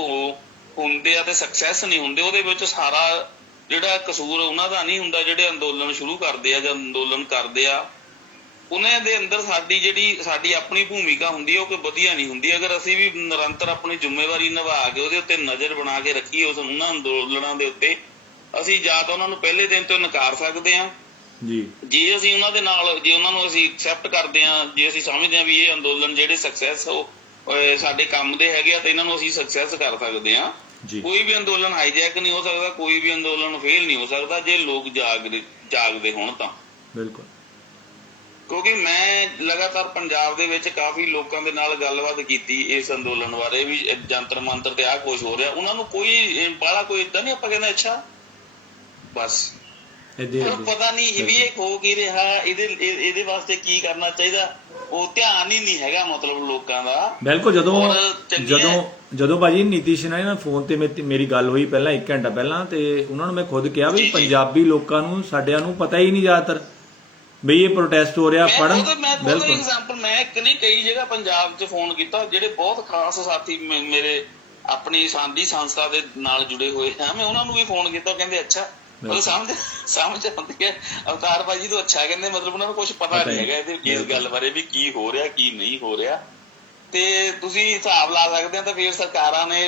ਹੁੰਦੇ ਆ ਤੇ ਸਕਸੈਸ ਨਹੀਂ ਹੁੰਦੇ, ਉਹਦੇ ਵਿੱਚ ਸਾਰਾ ਜਿਹੜਾ ਕਸੂਰ ਉਹਨਾਂ ਦਾ ਨਹੀਂ ਹੁੰਦਾ। ਜਿਹੜੇ ਅੰਦੋਲਨ ਸ਼ੁਰੂ ਕਰਦੇ ਆ ਜਾਂ ਅੰਦੋਲਨ ਕਰਦੇ ਆ, ਉਹਨਾਂ ਦੇ ਅੰਦਰ ਸਾਡੀ ਆਪਣੀ ਭੂਮਿਕਾ ਹੁੰਦੀ ਹੈ, ਉਹ ਕੋਈ ਵਧੀਆ ਨਹੀਂ ਹੁੰਦੀ। ਅਗਰ ਅਸੀਂ ਵੀ ਨਿਰੰਤਰ ਆਪਣੀ ਜ਼ਿੰਮੇਵਾਰੀ ਨਿਭਾ ਕੇ ਉਹਦੇ ਉੱਤੇ ਨਜ਼ਰ ਬਣਾ ਕੇ ਰੱਖੀਏ ਉਹਨਾਂ ਅੰਦੋਲਨਾਂ ਦੇ ਉੱਤੇ, ਅਸੀਂ ਜਾਂ ਤਾਂ ਉਹਨਾਂ ਨੂੰ ਪਹਿਲੇ ਦਿਨ ਤੋਂ ਨਕਾਰ ਸਕਦੇ ਹਾਂ ਜੀ, ਜੇ ਅਸੀਂ ਉਹਨਾਂ ਦੇ ਨਾਲ, ਜੇ ਉਹਨਾਂ ਨੂੰ ਅਸੀਂ ਐਕਸੈਪਟ ਕਰਦੇ ਹਾਂ, ਜੇ ਅਸੀਂ ਸਮਝਦੇ ਹਾਂ ਵੀ ਇਹ ਅੰਦੋਲਨ ਜਿਹੜੇ ਸਕਸੈਸ ਸਾਡੇ ਕੰਮ ਦੇ ਹੈਗੇ ਆ, ਤਾਂ ਇਹਨਾਂ ਨੂੰ ਅਸੀਂ ਸਕਸੈਸ ਕਰ ਸਕਦੇ ਹਾਂ। ਕੋਈ ਵੀ ਅੰਦੋਲਨ ਹਾਈਜੈਕ ਨਹੀਂ ਹੋ ਸਕਦਾ, ਕੋਈ ਵੀ ਅੰਦੋਲਨ ਫੇਲ ਨਹੀਂ ਹੋ ਸਕਦਾ ਜੇ ਲੋਕ ਜਾਗਦੇ ਹੋਣ ਤਾਂ। ਬਿਲਕੁਲ। ਕਿਉਂਕਿ ਮੈਂ ਲਗਾਤਾਰ ਪੰਜਾਬ ਦੇ ਵਿੱਚ ਕਾਫੀ ਲੋਕਾਂ ਦੇ ਨਾਲ ਗੱਲਬਾਤ ਕੀਤੀ ਇਸ ਅੰਦੋਲਨ ਬਾਰੇ ਵੀ, ਜੰਤਰ ਮੰਤਰ ਤੇ ਆਹ ਕੁਛ ਹੋ ਰਿਹਾ, ਉਹਨਾਂ ਨੂੰ ਕੋਈ ਬਾਹਲਾ ਕੋਈ ਏਦਾਂ ਨਹੀਂ, ਆਪਾਂ ਕਹਿੰਦੇ ਅੱਛਾ ਬਸ ਪਤਾ ਨਹੀਂ ਇਹ ਹੋ ਕੀ ਰਿਹਾ, ਇਹਦੇ ਵਾਸਤੇ ਕੀ ਕਰਨਾ ਚਾਹੀਦਾ, ਉਹ ਧਿਆਨ ਹੀ ਨਹੀਂ ਹੈਗਾ ਮਤਲਬ ਲੋਕਾਂ ਦਾ। ਬਿਲਕੁਲ। ਜਦੋਂ ਭਾਜੀ ਨੀਤਿਸ਼ ਨਾਲ ਫੋਨ ਤੇ ਮੇਰੀ ਗੱਲ ਹੋਈ ਪਹਿਲਾਂ 1 ਘੰਟਾ ਪਹਿਲਾਂ, ਤੇ ਉਹਨਾਂ ਨੂੰ ਮੈਂ ਖੁਦ ਕਿਹਾ ਵੀ ਪੰਜਾਬੀ ਲੋਕਾਂ ਨੂੰ ਸਾਡਿਆਂ ਨੂੰ ਪਤਾ ਹੀ ਨਹੀਂ ਜ਼ਿਆਦਾਤਰ ਬਈ ਇਹ ਪ੍ਰੋਟੈਸਟ ਹੋ ਰਿਹਾ ਪੜਨ। ਬਿਲਕੁਲ ਐਗਜ਼ਾਮਪਲ, ਮੈਂ ਇੱਕ ਨਹੀਂ ਕਈ ਜਗ੍ਹਾ ਪੰਜਾਬ 'ਚ ਫੋਨ ਕੀਤਾ, ਜਿਹੜੇ ਬਹੁਤ ਖਾਸ ਸਾਥੀ ਮੇਰੇ ਆਪਣੀ ਸਾਂਝੀ ਸੰਸਥਾ ਦੇ ਨਾਲ ਜੁੜੇ ਹੋਏ ਆ, ਮੈਂ ਉਹਨਾਂ ਨੂੰ ਵੀ ਫੋਨ ਕੀਤਾ, ਕਹਿੰਦੇ ਅੱਛਾ, ਮਤਲਬ ਸਮਝ ਆਉਂਦੀ ਹੈ ਅਵਤਾਰ ਭਾਜੀ ਤੋਂ, ਅੱਛਾ ਕਹਿੰਦੇ ਮਤਲਬ ਉਹਨਾਂ ਨੂੰ ਕੁਛ ਪਤਾ ਨਹੀਂ ਹੈਗਾ ਇਸ ਗੱਲ ਬਾਰੇ ਵੀ ਕੀ ਹੋ ਰਿਹਾ ਕੀ ਨਹੀਂ ਹੋ ਰਿਹਾ। ਤੇ ਤੁਸੀਂ ਹਿਸਾਬ ਲਾ ਸਕਦੇ ਆ, ਤਾਂ ਫਿਰ ਸਰਕਾਰਾਂ ਨੇ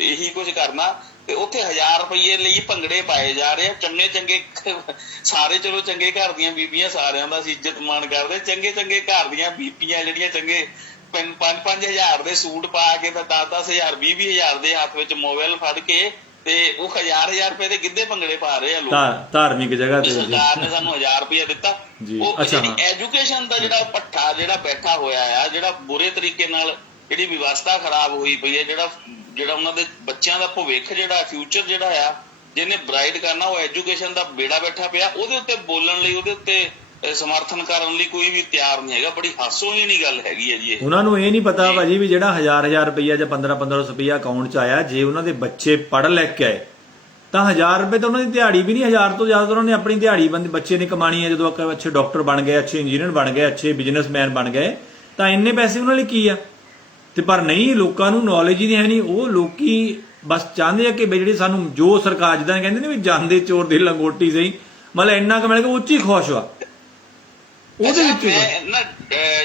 ਇਹੀ ਕੁਝ ਕਰਨਾ, ਤੇ ਉੱਥੇ 1000 ਰੁਪਏ ਲਈ ਭੰਗੜੇ ਪਾਏ ਜਾ ਰਹੇ ਆ। ਚੰਗੇ ਸਾਰੇ, ਚਲੋ ਚੰਗੇ ਘਰ ਦੀਆਂ ਬੀਬੀਆਂ, ਸਾਰਿਆਂ ਦਾ ਅਸੀਂ ਇੱਜ਼ਤ ਮਾਣ ਕਰਦੇ, ਚੰਗੇ ਘਰ ਦੀਆਂ ਬੀਬੀਆਂ ਜਿਹੜੀਆਂ ਚੰਗੇ 5-5 ਹਜ਼ਾਰ ਦੇ ਸੂਟ ਪਾ ਕੇ, ਤਾਂ 10-10 ਹਜ਼ਾਰ 20-20 ਹਜ਼ਾਰ ਦੇ ਹੱਥ ਵਿੱਚ ਮੋਬਾਈਲ ਫੜ ਕੇ, ਤੇ ਉਹ 1000 ਰੁਪਏ ਦੇ ਗਿੱਧੇ ਭੰਗੜੇ ਪਾ ਰਹੇ ਆ ਲੋਕ ਧਾਰਮਿਕ ਜਗ੍ਹਾ ਤੇ। ਸਰਕਾਰ ਨੇ ਸਾਨੂੰ 1000 ਰੁਪਏ ਦਿੱਤਾ। ਉਹ ਜਿਹੜੀ ਐਜੂਕੇਸ਼ਨ ਦਾ ਜਿਹੜਾ ਭੱਠਾ ਜਿਹੜਾ ਬੈਠਾ ਹੋਇਆ ਆ, ਜਿਹੜਾ ਬੁਰੇ ਤਰੀਕੇ ਨਾਲ ਜਿਹੜੀ ਵਿਵਸਥਾ ਖਰਾਬ ਹੋਈ ਪਈ ਹੈ, ਜਿਹੜਾ ਉਹਨਾਂ ਦੇ ਬੱਚਿਆਂ ਦਾ ਭਵਿੱਖ, ਜਿਹੜਾ ਫਿਊਚਰ ਜਿਹੜਾ ਆ ਜਿਹਨੇ ਬ੍ਰਾਈਟ ਕਰਨਾ, ਉਹ ਐਜੂਕੇਸ਼ਨ ਦਾ ਬੇੜਾ ਬੈਠਾ ਪਿਆ। ਉਹਦੇ ਉੱਤੇ ਬੋਲਣ ਲਈ, ਉਹਦੇ ਉੱਤੇ ਸਮਰਥਨ ਕਰਨ ਲਈ ਕੋਈ ਵੀ ਤਿਆਰ ਨਹੀਂ ਹੈਗਾ। ਬੜੀ ਹਾਸੋਹੀਣੀ ਗੱਲ ਹੈਗੀ ਹੈ ਜੀ ਇਹ। ਉਹਨਾਂ ਨੂੰ ਇਹ ਨਹੀਂ ਪਤਾ ਭਾਜੀ ਵੀ ਜਿਹੜਾ 1000 ਰੁਪਈਆ ਜਾਂ 1500 ਰੁਪਈਆ ਅਕਾਊਂਟ 'ਚ ਆਇਆ, ਜੇ ਉਹਨਾਂ ਦੇ ਬੱਚੇ ਪੜ੍ਹ ਲਿਖ ਕੇ ਆਏ ਤਾਂ 1000 ਰੁਪਏ ਤਾਂ ਉਹਨਾਂ ਦੀ ਦਿਹਾੜੀ ਵੀ ਨਹੀਂ। 1000 ਤੋਂ ਜ਼ਿਆਦਾ ਉਹਨਾਂ ਨੇ ਆਪਣੀ ਦਿਹਾੜੀ ਬੱਚੇ ਨੇ ਕਮਾਣੀ ਹੈ। ਜਦੋਂ ਅੱਛੇ ਡਾਕਟਰ ਬਣ ਗਏ, ਅੱਛੇ ਇੰਜੀਨੀਅਰ ਬਣ ਗਏ, ਅੱਛੇ ਬਿਜ਼ਨਸਮੈਨ ਬਣ ਗਏ, ਤਾਂ ਇੰਨੇ ਪੈਸੇ ਉਹਨਾਂ ਲਈ ਕੀ ਆ। ਤੇ ਪਰ ਨਹੀਂ, ਲੋਕਾਂ ਨੂੰ ਨੌਲੇਜ ਹੀ ਨਹੀਂ। ਉਹ ਲੋਕੀ ਬਸ ਚਾਹੁੰਦੇ ਆ ਕਿ ਜਿਹੜੀ ਸਾਨੂੰ ਜੋ ਸਰਕਾਰ ਜਿੱਦਾਂ ਕਹਿੰਦੇ ਨੇ ਵੀ ਜਾਂਦੇ ਚੋਰ ਦੀ ਲੰਗੋਟੀ ਸਹੀ, ਮਤਲਬ ਇੰਨਾ ਕੁ ਮਿਲ ਕੇ ਉਹ 'ਚ ਹੀ ਖੁਸ਼ ਵਾ। ਉਹਦੇ ਵਿੱਚ ਨਾ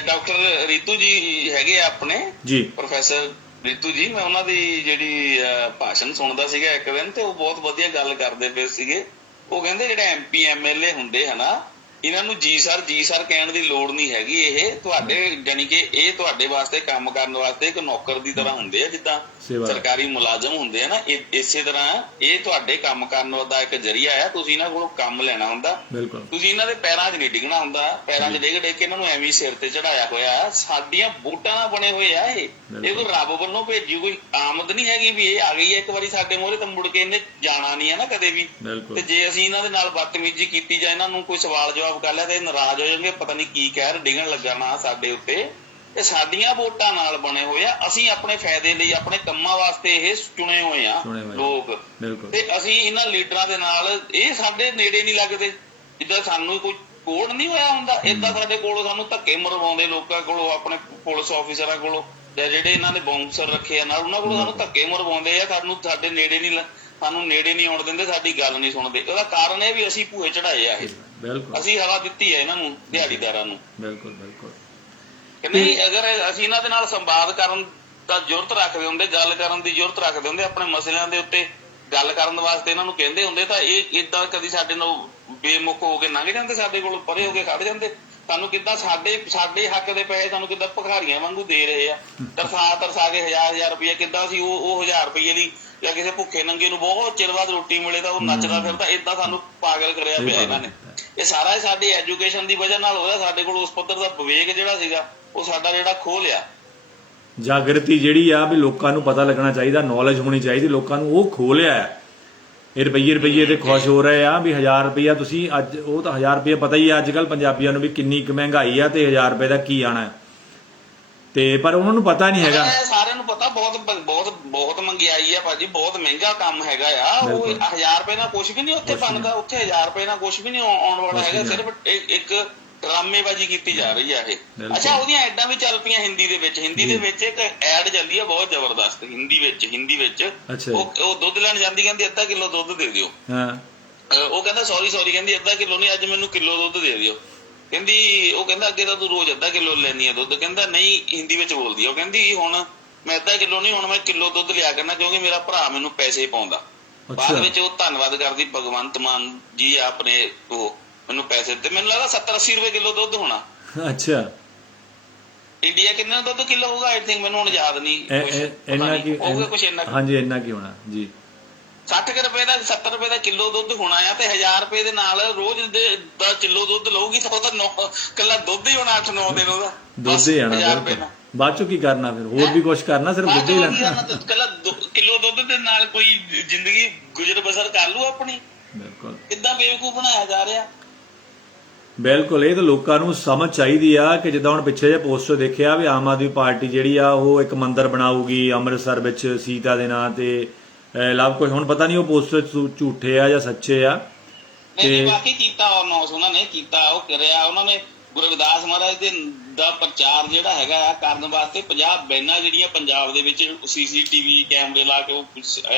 ਡਾਕਟਰ ਰੀਤੂ ਜੀ ਹੈਗੇ ਆ ਆਪਣੇ ਜੀ, ਪ੍ਰੋਫੈਸਰ ਰੀਤੂ ਜੀ, ਮੈਂ ਉਹਨਾਂ ਦੀ ਜਿਹੜੀ ਭਾਸ਼ਣ ਸੁਣਦਾ ਸੀਗਾ ਇੱਕ ਦਿਨ, ਤੇ ਉਹ ਬਹੁਤ ਵਧੀਆ ਗੱਲ ਕਰਦੇ ਪਏ ਸੀਗੇ। ਉਹ ਕਹਿੰਦੇ ਜਿਹੜੇ MP MLA ਹੁੰਦੇ ਹਨਾ, ਇਹਨਾਂ ਨੂੰ ਜੀ ਸਰ ਕਹਿਣ ਦੀ ਲੋੜ ਨਹੀਂ ਹੈਗੀ। ਇਹ ਤੁਹਾਡੇ ਜਾਨੀ ਕਿ ਇਹ ਤੁਹਾਡੇ ਵਾਸਤੇ ਕੰਮ ਕਰਨ ਵਾਸਤੇ ਇੱਕ ਨੌਕਰ ਦੀ ਤਰ੍ਹਾਂ ਹੁੰਦੇ ਆ, ਜਿੱਦਾਂ ਸਰਕਾਰੀ ਮੁਲਾਜ਼ਮ ਹੁੰਦੇ ਆ ਨਾ, ਇਸੇ ਤਰ੍ਹਾਂ ਇਹ ਤੁਹਾਡੇ ਕੰਮ ਕਰਨ ਦਾ ਇੱਕ ਜ਼ਰੀਆ ਆ। ਤੁਸੀਂ ਇਹਨਾਂ ਕੋਲੋਂ ਕੰਮ ਲੈਣਾ ਹੁੰਦਾ, ਤੁਸੀਂ ਇਹਨਾਂ ਦੇ ਪੈਰਾਂ 'ਚ ਨਹੀਂ ਡਿੱਗਣਾ ਹੁੰਦਾ। ਪੈਰਾਂ 'ਚ ਡਿੱਗ ਕੇ ਇਹਨਾਂ ਨੂੰ ਐਵੇਂ ਸਿਰ ਤੇ ਚੜਾਇਆ ਹੋਇਆ। ਸਾਡੀਆਂ ਵੋਟਾਂ ਨਾਲ ਬਣੇ ਹੋਏ ਆ ਇਹ ਕੋਈ ਰੱਬ ਵੱਲੋਂ ਭੇਜੀ ਕੋਈ ਆਮਦ ਨਹੀਂ ਹੈਗੀ ਵੀ ਇਹ ਆ ਗਈ ਹੈ ਇੱਕ ਵਾਰੀ ਸਾਡੇ ਮੂਹਰੇ, ਤਾਂ ਮੁੜ ਕੇ ਇਹਨੇ ਜਾਣਾ ਨਹੀਂ ਹੈ ਨਾ ਕਦੇ ਵੀ। ਤੇ ਜੇ ਅਸੀਂ ਇਹਨਾਂ ਦੇ ਨਾਲ ਬਦਤਮੀਜ਼ੀ ਕੀਤੀ ਜਾਂ ਇਹਨਾਂ ਨੂੰ ਕੋਈ ਸਵਾਲ ਜਵਾਬ ਕਰ ਲਿਆ, ਤੇ ਨਾਰਾਜ਼ ਹੋ ਜਾਣਗੇ, ਪਤਾ ਨਹੀਂ ਕੀ ਕਹਿ ਡਿੱਗਣ ਲੱਗਾ ਨਾ ਸਾਡੇ ਉੱਤੇ। ਇਹ ਸਾਡੀਆਂ ਵੋਟਾਂ ਨਾਲ ਬਣੇ ਹੋਏ ਆ, ਅਸੀਂ ਆਪਣੇ ਫਾਇਦੇ ਲਈ ਆਪਣੇ ਕੰਮਾਂ ਵਾਸਤੇ ਇਹ ਚੁਣੇ ਹੋਏ ਆ ਲੋਕ, ਤੇ ਅਸੀਂ ਇਹਨਾਂ ਲੀਡਰਾਂ ਦੇ ਨਾਲ, ਇਹ ਸਾਡੇ ਨੇੜੇ ਨਹੀਂ ਲੱਗਦੇ। ਜਿੱਦਾਂ ਸਾਨੂੰ ਕੋਈ ਕੋਡ ਨਹੀਂ ਹੋਇਆ ਹੁੰਦਾ, ਏਦਾਂ ਸਾਡੇ ਕੋਲੋਂ ਸਾਨੂੰ ਧੱਕੇ ਮਰਵਾਉਂਦੇ ਲੋਕਾਂ ਕੋਲੋਂ, ਆਪਣੇ ਪੁਲਿਸ ਆਫਿਸਰਾਂ ਕੋਲੋਂ, ਜਾਂ ਜਿਹੜੇ ਇਹਨਾਂ ਨੇ ਬਾਉਂਸਰ ਰੱਖੇ ਆ ਨਾਲ, ਉਹਨਾਂ ਕੋਲੋਂ ਸਾਨੂੰ ਧੱਕੇ ਮਰਵਾਉਂਦੇ ਆ, ਸਾਡੇ ਨੇੜੇ ਨਹੀਂ, ਸਾਨੂੰ ਨੇੜੇ ਨਹੀਂ ਆਉਣ ਦਿੰਦੇ, ਸਾਡੀ ਗੱਲ ਨਹੀਂ ਸੁਣਦੇ। ਉਹਦਾ ਕਾਰਨ ਇਹ ਵੀ ਅਸੀਂ ਭੂਏ ਚੜਾਏ ਆ, ਇਹ ਅਸੀਂ ਹਵਾ ਦਿੱਤੀ ਹੈ ਇਹਨਾਂ ਨੂੰ, ਦਿਹਾੜੀਦਾਰਾਂ ਨੂੰ। ਬਿਲਕੁਲ ਬਿਲਕੁਲ ਕਿ ਨਹੀਂ, ਅਗਰ ਅਸੀਂ ਇਹਨਾਂ ਦੇ ਨਾਲ ਸੰਵਾਦ ਕਰਨ ਦਾ ਜ਼ਰੂਰਤ ਰੱਖਦੇ ਹੁੰਦੇ, ਗੱਲ ਕਰਨ ਦੀ ਜ਼ਰੂਰਤ ਰੱਖਦੇ ਹੁੰਦੇ, ਆਪਣੇ ਮਸਲਿਆਂ ਦੇ ਉੱਤੇ ਗੱਲ ਕਰਨ ਵਾਸਤੇ ਇਹਨਾਂ ਨੂੰ ਕਹਿੰਦੇ ਹੁੰਦੇ, ਤਾਂ ਇਹ ਏਦਾਂ ਕਦੀ ਸਾਡੇ ਨਾਲ ਬੇਮੁਖ ਹੋ ਕੇ ਲੰਘ ਜਾਂਦੇ, ਸਾਡੇ ਕੋਲ ਪਰੇ ਹੋ ਕੇ ਖੜ ਜਾਂਦੇ। ਸਾਨੂੰ ਕਿੱਦਾਂ ਸਾਡੇ ਹੱਕ ਦੇ ਪੈਸੇ ਸਾਨੂੰ ਕਿੱਦਾਂ ਭਿਖਾਰੀਆਂ ਵਾਂਗੂ ਦੇ ਰਹੇ ਆ, ਤਰਸਾ ਕੇ 1000 ਰੁਪਇਆ, ਕਿੱਦਾਂ ਅਸੀਂ ਉਹ 1000 ਰੁਪਏ ਦੀ, ਜਾਂ ਕਿਸੇ ਭੁੱਖੇ ਨੰਗੇ ਨੂੰ ਬਹੁਤ ਚਿਰ ਬਾਅਦ ਰੋਟੀ ਮਿਲੇ ਤਾਂ ਉਹ ਨੱਚਦਾ ਫਿਰਦਾ, ਏਦਾਂ ਸਾਨੂੰ ਪਾਗਲ ਕਰਿਆ ਪਿਆ ਇਹਨਾਂ ਨੇ। ਇਹ ਸਾਰਾ ਸਾਡੀ ਐਜੂਕੇਸ਼ਨ ਦੀ ਵਜ੍ਹਾ ਨਾਲ ਹੋਇਆ। ਸਾਡੇ ਕੋਲ ਉਸ ਪੱਧਰ ਦਾ ਵਿਵੇਕ ਜਿਹੜਾ ਸੀਗਾ ਉਹ ਸਾਡਾ ਜਿਹੜਾ ਖੋਹ ਲਿਆ। ਜਾਗਰਤੀ ਜਿਹੜੀ ਆ ਵੀ ਲੋਕਾਂ ਨੂੰ ਪਤਾ ਲੱਗਣਾ ਚਾਹੀਦਾ, ਨੌਲੇਜ ਹੋਣੀ ਚਾਹੀਦੀ ਲੋਕਾਂ ਨੂੰ, ਉਹ ਖੋਹ ਲਿਆ ਹੈ। ਇਹ ਰੁਪਈਏ ਤੇ ਖੁਸ਼ ਹੋ ਰਹੇ ਆ ਵੀ 1000 ਰੁਪਇਆ ਤੁਸੀਂ ਅੱਜ, ਉਹ ਤਾਂ 1000 ਰੁਪਇਆ ਪਤਾ ਹੀ ਆ ਅੱਜ ਕੱਲ੍ਹ ਪੰਜਾਬੀਆਂ ਨੂੰ ਵੀ ਕਿੰਨੀ ਕੁ ਮਹਿੰਗਾਈ ਆ, ਤੇ 1000 ਰੁਪਏ ਦਾ ਕੀ ਆਣਾ, ਤੇ ਪਰ ਉਹਨਾਂ ਨੂੰ ਪਤਾ ਨਹੀਂ ਹੈਗਾ। ਸਾਰਿਆਂ ਨੂੰ ਪਤਾ ਬਹੁਤ ਮਹਿੰਗਾਈ ਆ ਭਾਜੀ, ਬਹੁਤ ਮਹਿੰਗਾ ਕੰਮ ਹੈਗਾ ਆ। ਉਹ 1000 ਰੁਪਏ ਨਾਲ ਕੁਛ ਵੀ ਨਹੀਂ ਉੱਥੇ ਬਣਦਾ, ਉੱਥੇ 1000 ਰੁਪਏ ਨਾਲ ਕੁਛ ਵੀ ਨਹੀਂ ਆਉਣ ਵਾਲਾ ਹੈਗਾ। ਸਿਰਫ ਇੱਕ ਡਰਾਮੇਬਾਜ਼ੀ ਕੀਤੀ ਜਾ ਰਹੀ ਆ ਇਹ। ਅੱਛਾ, ਉਹਦੀਆਂ ਐਡਾਂ ਵੀ ਚੱਲ ਪਈਆਂ ਹਿੰਦੀ ਦੇ ਵਿੱਚ ਇੱਕ ਐਡ ਚੱਲਦੀ ਆ ਬਹੁਤ ਜ਼ਬਰਦਸਤ ਹਿੰਦੀ ਵਿੱਚ। ਉਹ ਦੁੱਧ ਲੈਣ ਜਾਂਦੀ, ਕਹਿੰਦੀ ਅੱਧਾ ਕਿਲੋ ਦੁੱਧ ਦੇ ਦਿਓ। ਉਹ ਕਹਿੰਦਾ ਸੌਰੀ ਕਹਿੰਦੀ ਅੱਧਾ ਕਿਲੋ ਨਹੀਂ, ਅੱਜ ਮੈਨੂੰ ਕਿਲੋ ਦੁੱਧ ਦੇ ਦਿਓ। ਕਹਿੰਦੀ, ਉਹ ਕਹਿੰਦਾ ਅੱਗੇ ਤਾਂ ਤੂੰ ਰੋਜ਼ ਅੱਧਾ ਕਿਲੋ ਲੈਣੀ ਆ ਦੁੱਧ। ਕਹਿੰਦਾ ਨਹੀਂ, ਹਿੰਦੀ ਵਿੱਚ ਬੋਲਦੀ ਆ। ਉਹ ਕਹਿੰਦੀ ਹੁਣ ਮੈਂ ਅੱਧਾ ਕਿਲੋ ਨਹੀਂ, ਹੁਣ ਮੈਂ ਕਿਲੋ ਦੁੱਧ ਲਿਆ ਕਰਨਾ, ਕਿਉਂਕਿ ਮੇਰਾ ਭਰਾ ਮੈਨੂੰ ਪੈਸੇ ਪਾਉਂਦਾ। ਬਾਅਦ ਵਿੱਚ ਉਹ ਧੰਨਵਾਦ ਕਰਦੀ ਭਗਵੰਤ ਮਾਨ ਜੀ ਆਪਣੇ, ਉਹ ਮੈਨੂੰ ਪੈਸੇ ਦਿੱਤੇ। ਮੈਨੂੰ ਲੱਗਦਾ 70-80 ਰੁਪਏ ਕਿਲੋ ਦੁੱਧ ਹੋਣਾ। ਅੱਛਾ, ਇੰਡੀਆ ਕਿੰਨਾ ਦੁੱਧ ਕਿਲੋ ਹੋਊਗਾ ਆਈ ਥਿੰਕ, ਮੈਨੂੰ ਹੁਣ ਯਾਦ ਨਹੀਂ ਹੋਊਗਾ ਕੁਛ ਇੰਨਾ। ਹਾਂਜੀ, ਇੰਨਾ ਕੀ ਹੋਣਾ ਜੀ। 60 ਰੁਪਏ ਦਾ 70 ਰੁਪਏ ਦਾ ਕਿਲੋ ਦੁੱਧ ਹੋਣਾ ਆ, ਤੇ 1000 ਰੁਪਏ ਦੇ ਨਾਲ ਰੋਜ਼ ਦਾ ਕਿਲੋ ਦੁੱਧ ਲਊਗੀ ਤਾਂ ਉਹਦਾ ਕੱਲਾ ਦੁੱਧ ਹੀ ਹੋਣਾ 8-9 ਦਿਨ ਉਹਦਾ ਦੁੱਧ ਹੀ ਆਣਾ। ਬਾਅਦ ਚੋਂ ਕੀ ਕਰਨਾ ਫਿਰ, ਹੋਰ ਵੀ ਕੁਛ ਕਰਨਾ, ਸਿਰਫ ਦੁੱਧ ਹੀ ਲੈਣਾ। ਕੱਲਾ ਕਿਲੋ ਦੁੱਧ ਦੇ ਨਾਲ ਕੋਈ ਜ਼ਿੰਦਗੀ ਗੁਜ਼ਰ ਬਸਰ ਕਰ ਲੂ ਆਪਣੀ। ਬਿਲਕੁਲ, ਕਿੱਦਾਂ ਬੇਵਕੂਫ ਬਣਾਇਆ ਜਾ ਰਿਹਾ। ਬਿਲਕੁਲ, ਇਹ ਤਾਂ ਲੋਕਾਂ ਨੂੰ ਸਮਝ ਚਾਹੀਦੀ ਆ ਕਿ ਜਿੱਦਾਂ ਹੁਣ ਪਿੱਛੇ ਜੇ ਪੋਸਟਰ ਦੇਖਿਆ ਵੀ ਆਮ ਆਦਮੀ ਪਾਰਟੀ ਜਿਹੜੀ ਆ ਉਹ ਇੱਕ ਮੰਦਿਰ ਬਣਾਊਗੀ ਅੰਮ੍ਰਿਤਸਰ ਵਿੱਚ ਸੀਤਾ ਦੇ ਨਾਂ ਤੇ, ਲਵ ਕੁਸ਼, ਹੁਣ ਪਤਾ ਨਹੀਂ ਉਹ ਪੋਸਟਰ ਝੂਠੇ ਆ ਜਾਂ ਸੱਚੇ ਆ। ਤੇ ਬਾਕੀ ਕੀਤਾ ਉਹਨਾਂ ਨੇ ਕੀਤਾ, ਉਹ ਕਰਿਆ ਉਹਨਾਂ ਨੇ। ਗੁਰੂ ਰਵਿਦਾਸ ਮਹਾਰਾਜ ਦੇ ਦਾ ਪ੍ਰਚਾਰ ਜਿਹੜਾ ਹੈਗਾ ਆ ਕਰਨ ਵਾਸਤੇ 50 ਬੈਨਾਂ ਜਿਹੜੀਆਂ ਪੰਜਾਬ ਦੇ ਵਿੱਚ CCTV ਕੈਮਰੇ ਲਾ ਕੇ, ਉਹ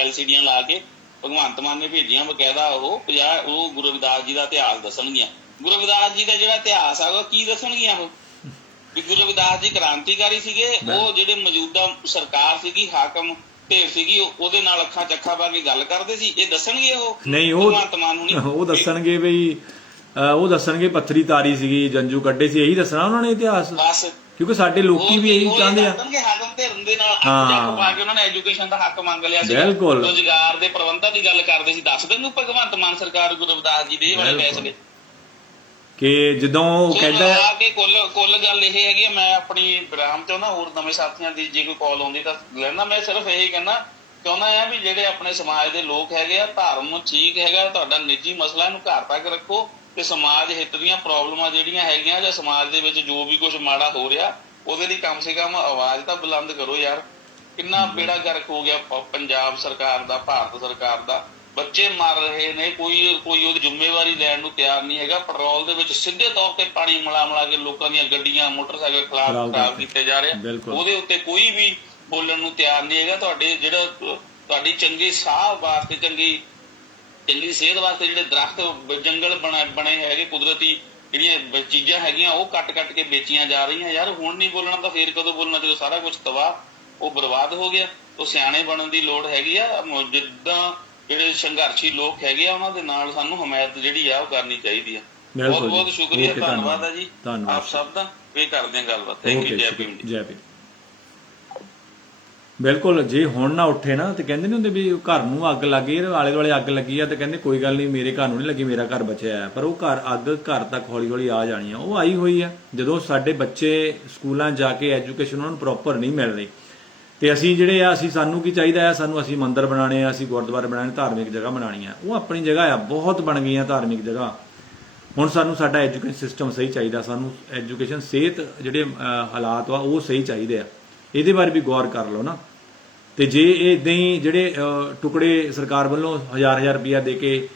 LCDਆਂ ਲਾ ਕੇ ਭਗਵੰਤ ਮਾਨ ਨੇ ਭੇਜੀਆਂ ਬਕਾਇਦਾ। ਉਹ 50 ਉਹ ਗੁਰੂ ਰਵਿਦਾਸ ਜੀ ਦਾ ਇਤਿਹਾਸ ਦੱਸਣਗੀਆਂ। ਗੁਰੂ ਰਵਿਦਾਸ ਜੀ ਦਾ ਜਿਹੜਾ ਇਤਿਹਾਸ ਆ ਉਹ ਕੀ ਦੱਸਣਗੀਆਂ? ਉਹ ਵੀ ਗੁਰੂ ਰਵਿਦਾਸ ਜੀ ਕ੍ਰਾਂਤੀਕਾਰੀ ਸੀਗੇ, ਉਹ ਜਿਹੜੇ ਮੌਜੂਦਾ ਸਰਕਾਰ ਸੀਗੀ, ਹਾਕਮ ਢੇਰ ਸੀਗੀ, ਉਹਦੇ ਨਾਲ ਅੱਖਾਂ ਚੱਖਾ ਪਾ ਕੇ ਗੱਲ ਕਰਦੇ ਸੀ। ਇਹ ਦੱਸਣਗੇ ਉਹ ਨਹੀਂ, ਉਹ ਦੱਸਣਗੇ ਬਈ, ਉਹ ਦੱਸਣਗੇ ਪੱਥਰੀ ਤਾਰੀ ਸੀਗੀ, ਜੰਜੂ ਕੱਢੇ ਸੀ, ਇਹੀ ਦੱਸਣਾ ਉਹਨਾਂ ਨੇ ਇਤਿਹਾਸ। ਬਸ, ਕਿਉਂਕਿ ਸਾਡੇ ਲੋਕੀ ਵੀ ਇਹੀ ਚਾਹੁੰਦੇ ਆ। ਹਾਕਮ ਧਿਰਨ ਦੇ ਨਾਲ ਅੱਖ ਪਾ ਕੇ ਉਹਨਾਂ ਨੇ ਐਜੂਕੇਸ਼ਨ ਦਾ ਹੱਕ ਮੰਗ ਲਿਆ ਸੀ, ਰੁਜ਼ਗਾਰ ਦੇ ਪ੍ਰਬੰਧਾਂ ਦੀ ਗੱਲ ਕਰਦੇ ਸੀ। ਦੱਸ ਦੇਣ ਨੂੰ ਭਗਵੰਤ ਮਾਨ ਸਰਕਾਰ ਗੁਰੂ ਰਵਿਦਾਸ ਜੀ ਦੇ ਇਹ ਵਾਲੇ ਫੈਸਲੇ ਕਿ ਜਦੋਂ ਕਹਿੰਦਾ ਕਿ ਕੁੱਲ ਗੱਲ ਇਹ ਹੈਗੀ ਆ। ਮੈਂ ਆਪਣੀ ਵਿਰਾਮ ਤੋਂ ਨਾ ਹੋਰ ਨਵੇਂ ਸਾਥੀਆਂ ਦੀ ਜੇ ਕੋਈ ਕਾਲ ਆਉਂਦੀ ਤਾਂ ਲੈਣਾ। ਮੈਂ ਸਿਰਫ ਇਹੀ ਚਾਹੁੰਦਾ ਆ ਵੀ ਜਿਹੜੇ ਆਪਣੇ ਸਮਾਜ ਦੇ ਲੋਕ ਹੈਗੇ ਆ, ਧਰਮ ਠੀਕ ਹੈਗਾ, ਤੁਹਾਡਾ ਨਿੱਜੀ ਮਸਲਾ ਇਹਨੂੰ ਘਰ ਤੱਕ ਰੱਖੋ, ਤੇ ਸਮਾਜ ਹਿੱਤ ਦੀਆਂ ਪ੍ਰੋਬਲਮਾਂ ਜਿਹੜੀਆਂ ਹੈਗੀਆਂ ਜਾਂ ਸਮਾਜ ਦੇ ਵਿੱਚ ਜੋ ਵੀ ਕੁਝ ਮਾੜਾ ਹੋ ਰਿਹਾ ਉਹਦੇ ਲਈ ਕਮ ਸੇ ਕਮ ਆਵਾਜ਼ ਤਾਂ ਬੁਲੰਦ ਕਰੋ ਯਾਰ। ਕਿੰਨਾ ਬੇੜਾ ਗਰਕ ਹੋ ਗਿਆ ਪੰਜਾਬ ਸਰਕਾਰ ਦਾ, ਭਾਰਤ ਸਰਕਾਰ ਦਾ। ਬੱਚੇ ਮਰ ਰਹੇ ਨੇ, ਕੋਈ ਉਹਦੀ ਜ਼ਿੰਮੇਵਾਰੀ ਲੈਣ ਨੂੰ ਤਿਆਰ ਨਹੀਂ ਹੈਗਾ। ਪੈਟਰੋਲ ਦੇ ਵਿੱਚ ਸਿੱਧੇ ਤੌਰ ਤੇ ਪਾਣੀ ਮਿਲਾ ਕੇ ਲੋਕਾਂ ਦੀਆਂ ਗੱਡੀਆਂ, ਮੋਟਰਸਾਈਕਲ ਖਰਾਬ ਕੀਤੇ ਜਾ ਰਹੇ ਆ। ਉਹਦੇ ਉੱਤੇ ਕੋਈ ਵੀ ਬੋਲਣ ਨੂੰ ਤਿਆਰ ਨਹੀਂ ਹੈਗਾ। ਤੁਹਾਡੀ ਚੰਗੀ ਸਾਹ ਵਾਸਤੇ, ਚੰਗੀ ਸਿਹਤ ਵਾਸਤੇ ਜਿਹੜੇ ਦਰਖਤ ਜੰਗਲ ਬਣੇ ਹੈਗੇ, ਕੁਦਰਤੀ ਜਿਹੜੀਆਂ ਚੀਜ਼ਾਂ ਹੈਗੀਆਂ ਉਹ ਕੱਟ ਕੇ ਵੇਚੀਆਂ ਜਾ ਰਹੀਆਂ। ਯਾਰ ਹੁਣ ਨਹੀਂ ਬੋਲਣਾ ਤਾਂ ਫੇਰ ਕਦੋਂ ਬੋਲਣਾ, ਜਦੋਂ ਸਾਰਾ ਕੁਝ ਤਬਾਹ, ਉਹ ਬਰਬਾਦ ਹੋ ਗਿਆ। ਉਹ ਸਿਆਣੇ ਬਣਨ ਦੀ ਲੋੜ ਹੈਗੀ ਆ। ਜਿੱਦਾਂ ਜਿਹੜੇ ਸੰਘਰਸ਼ੀ ਲੋਕ ਹੈਗੇ ਆ ਉਹਨਾਂ ਦੇ ਨਾਲ ਸਾਨੂੰ ਹਮਾਇਤ ਜਿਹੜੀ ਆ ਉਹ ਕਰਨੀ ਚਾਹੀਦੀ ਆ। ਬਹੁਤ ਸ਼ੁਕਰੀਆ, ਧੰਨਵਾਦ ਆ ਜੀ ਆਪ ਸਭ ਦਾ। ਫੇਰ ਕਰਦੇ ਆ ਗੱਲਬਾਤ। Thank you. ਜੈ ਭੀਮ। ਜੈ ਭੀਮ। ਬਿਲਕੁਲ, ਜੇ ਹੁਣ ਨਾ ਉੱਠੇ ਨਾ ਤੇ ਕਹਿੰਦੇ ਨਹੀਂ ਹੁੰਦੇ ਵੀ ਘਰ ਨੂੰ ਅੱਗ ਲੱਗ ਗਈ, ਆਲੇ ਦੁਆਲੇ ਅੱਗ ਲੱਗੀ ਆ, ਤੇ ਕਹਿੰਦੇ ਕੋਈ ਗੱਲ ਨਹੀਂ, ਮੇਰੇ ਘਰ ਨੂੰ ਨਹੀਂ ਲੱਗੀ, ਮੇਰਾ ਘਰ ਬਚਿਆ ਆ। ਪਰ ਉਹ ਅੱਗ ਘਰ ਤੱਕ ਹੌਲੀ ਹੌਲੀ ਆ ਜਾਣੀ ਆ। ਉਹ ਆਈ ਹੋਈ ਆ ਜਦੋਂ ਸਾਡੇ ਬੱਚੇ ਸਕੂਲਾਂ ਜਾ ਕੇ ਐਜੂਕੇਸ਼ਨ ਉਹਨਾਂ ਨੂੰ ਪ੍ਰੋਪਰ ਨਹੀਂ ਮਿਲ ਰਹੀ। ਤੇ ਅਸੀਂ ਜਿਹੜੇ ਆ, ਸਾਨੂੰ ਕੀ ਚਾਹੀਦਾ ਆ? ਅਸੀਂ ਮੰਦਿਰ ਬਣਾਉਣੇ ਆ, ਅਸੀਂ ਗੁਰਦੁਆਰੇ ਬਣਾਉਣੇ, ਧਾਰਮਿਕ ਜਗ੍ਹਾ ਬਣਾਉਣੀ ਆ। ਉਹ ਆਪਣੀ ਜਗ੍ਹਾ ਆ, ਬਹੁਤ ਬਣ ਗਈਆਂ ਧਾਰਮਿਕ ਜਗ੍ਹਾ। ਹੁਣ ਸਾਨੂੰ ਸਾਡਾ ਐਜੂਕੇਸ਼ਨ ਸਿਸਟਮ ਸਹੀ ਚਾਹੀਦਾ, ਸਾਨੂੰ ਐਜੂਕੇਸ਼ਨ ਸਿਹਤ ਜਿਹੜੇ ਹਾਲਾਤ ਵਾ ਉਹ ਸਹੀ ਚਾਹੀਦੇ ਆ, ਇਹਦੇ ਬਾਰੇ ਵੀ ਗੌਰ ਕਰ ਲਓ ਨਾ। ਤੇ ਜੇ ਇਹ ਇਦਾਂ ਹੀ ਜਿਹੜੇ ਟੁਕੜੇ ਸਰਕਾਰ ਵੱਲੋਂ 1000 ਰੁਪਇਆ ਦੇ ਕੇ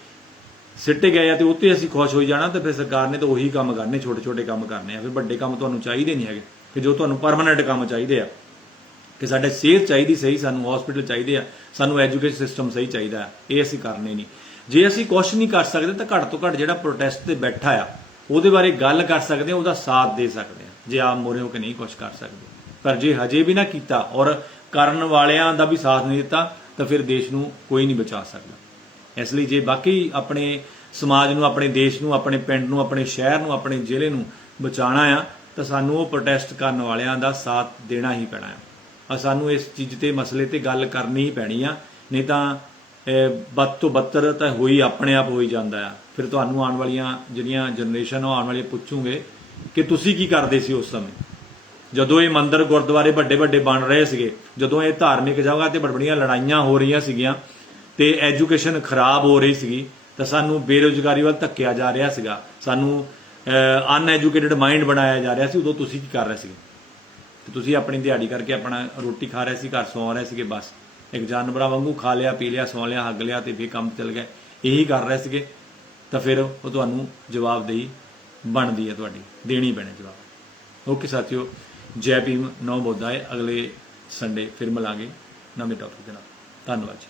ਸਿੱਟੇ ਗਏ ਆ ਤੇ ਉੱਤੇ ਅਸੀਂ ਖੁਸ਼ ਹੋਈ ਜਾਣਾ, ਤੇ ਫਿਰ ਸਰਕਾਰ ਨੇ ਤਾਂ ਉਹੀ ਕੰਮ ਕਰਨੇ, ਛੋਟੇ ਛੋਟੇ ਕੰਮ ਕਰਨੇ ਆ। ਫਿਰ ਵੱਡੇ ਕੰਮ ਤੁਹਾਨੂੰ ਚਾਹੀਦੇ ਨਹੀਂ ਹੈਗੇ, ਕਿ ਜੋ ਤੁਹਾਨੂੰ ਪਰਮਾਨੈਂਟ ਕੰਮ ਚਾਹੀਦੇ ਆ, ਕਿ ਸਾਡੇ ਸਿਹਤ ਚਾਹੀਦੀ ਸਹੀ, ਸਾਨੂੰ ਹਸਪੀਟਲ ਚਾਹੀਦੇ ਆ, ਸਾਨੂੰ ਐਜੂਕੇਸ਼ਨ ਸਿਸਟਮ ਸਹੀ ਚਾਹੀਦਾ, ਇਹ ਅਸੀਂ ਕਰਨੇ ਨਹੀਂ। ਜੇ ਅਸੀਂ ਕੁਛ ਨਹੀਂ ਕਰ ਸਕਦੇ ਤਾਂ ਘੱਟ ਤੋਂ ਘੱਟ ਜਿਹੜਾ ਪ੍ਰੋਟੈਸਟ ਤੇ ਬੈਠਾ ਆ ਉਹਦੇ ਬਾਰੇ ਗੱਲ ਕਰ ਸਕਦੇ ਆ, ਉਹਦਾ ਸਾਥ ਦੇ ਸਕਦੇ ਆ, ਜੇ ਆਪ ਮੋਰੇ ਹੋ ਕੇ ਨਹੀਂ ਕੁਛ ਕਰ ਸਕਦੇ। ਪਰ ਜੇ ਹਜੇ ਵੀ ਨਾ ਕੀਤਾ ਔਰ ਕਰਨ ਵਾਲਿਆਂ ਦਾ ਵੀ ਸਾਥ ਨਹੀਂ ਦਿੱਤਾ ਤਾਂ ਫਿਰ ਦੇਸ਼ ਨੂੰ ਕੋਈ ਨਹੀਂ ਬਚਾ ਸਕਦਾ। ਇਸ ਲਈ ਜੇ ਬਾਕੀ ਆਪਣੇ ਸਮਾਜ ਨੂੰ, ਆਪਣੇ ਦੇਸ਼ ਨੂੰ, ਆਪਣੇ ਪਿੰਡ ਨੂੰ, ਆਪਣੇ ਸ਼ਹਿਰ ਨੂੰ, ਆਪਣੇ ਜ਼ਿਲ੍ਹੇ ਨੂੰ ਬਚਾਉਣਾ ਆ ਤਾਂ ਸਾਨੂੰ ਉਹ ਪ੍ਰੋਟੈਸਟ ਕਰਨ ਵਾਲਿਆਂ ਦਾ ਸਾਥ ਦੇਣਾ ਹੀ ਪੈਣਾ ਆ। ਸਾਨੂੰ ਇਸ ਚੀਜ਼ ਤੇ ਮਸਲੇ ਤੇ ਗੱਲ ਕਰਨੀ ਹੀ ਪੈਣੀ ਆ, ਨਹੀਂ ਤਾਂ ਬਦ ਤੋਂ ਬੱਤਰ ਤਾਂ ਹੋਈ ਆਪਣੇ ਆਪ ਹੋਈ ਜਾਂਦਾ ਆ। ਫਿਰ ਤੁਹਾਨੂੰ ਆਉਣ ਵਾਲੀਆਂ ਜਿਹੜੀਆਂ ਜਨਰੇਸ਼ਨ ਆਉਣ ਵਾਲੀਆਂ ਪੁੱਛੂਗੇ ਕਿ ਤੁਸੀਂ ਕੀ ਕਰਦੇ ਸੀ ਉਸ ਸਮੇਂ, ਜਦੋਂ ਇਹ ਮੰਦਿਰ ਗੁਰਦੁਆਰੇ ਵੱਡੇ ਵੱਡੇ ਬਣ ਰਹੇ ਸੀਗੇ, ਜਦੋਂ ਇਹ ਧਾਰਮਿਕ ਜਗ੍ਹਾ ਤੇ ਬੜੀਆਂ ਲੜਾਈਆਂ ਹੋ ਰਹੀਆਂ ਸੀਗੀਆਂ ਤੇ ਐਜੂਕੇਸ਼ਨ ਖਰਾਬ ਹੋ ਰਹੀ ਸੀਗੀ, ਤਾਂ ਸਾਨੂੰ ਬੇਰੁਜ਼ਗਾਰੀ ਵੱਲ ਧੱਕਿਆ ਜਾ ਰਿਹਾ ਸੀਗਾ, ਸਾਨੂੰ ਅਨਐਜੂਕੇਟਿਡ ਮਾਈਂਡ ਬਣਾਇਆ ਜਾ ਰਿਹਾ ਸੀ। ਉਦੋਂ ਤੁਸੀਂ ਕੀ ਕਰ ਰਹੇ ਸੀਗੇ? ਤੇ ਤੁਸੀਂ ਆਪਣੀ ਦਿਹਾੜੀ ਕਰਕੇ ਆਪਣਾ ਰੋਟੀ ਖਾ ਰਹੇ ਸੀ, ਘਰ ਸੌਂ ਰਹੇ ਸੀਗੇ, ਬਸ ਇੱਕ ਜਾਨਵਰਾਂ ਵਾਂਗੂ ਖਾ ਲਿਆ, ਪੀ ਲਿਆ, ਸੌਂ ਲਿਆ, ਹੱਗ ਲਿਆ ਤੇ ਫਿਰ ਕੰਮ ਚੱਲ ਗਏ, ਇਹੀ ਕਰ ਰਹੇ ਸੀਗੇ। ਤਾਂ ਫਿਰ ਉਹ ਤੁਹਾਨੂੰ ਜਵਾਬਦੇਹੀ ਬਣਦੀ ਹੈ, ਤੁਹਾਡੀ ਦੇਣੀ ਪੈਣੀ ਜਵਾਬ। ਓਕੇ ਸਾਥੀਓ, ਜੈ ਭੀਮ, ਨੌ ਬੋਧਾਏ। ਅਗਲੇ ਸੰਡੇ ਫਿਰ ਮਿਲਾਂਗੇ ਨਵੇਂ ਟੌਪਿਕ ਦੇ ਨਾਲ। ਧੰਨਵਾਦ ਜੀ।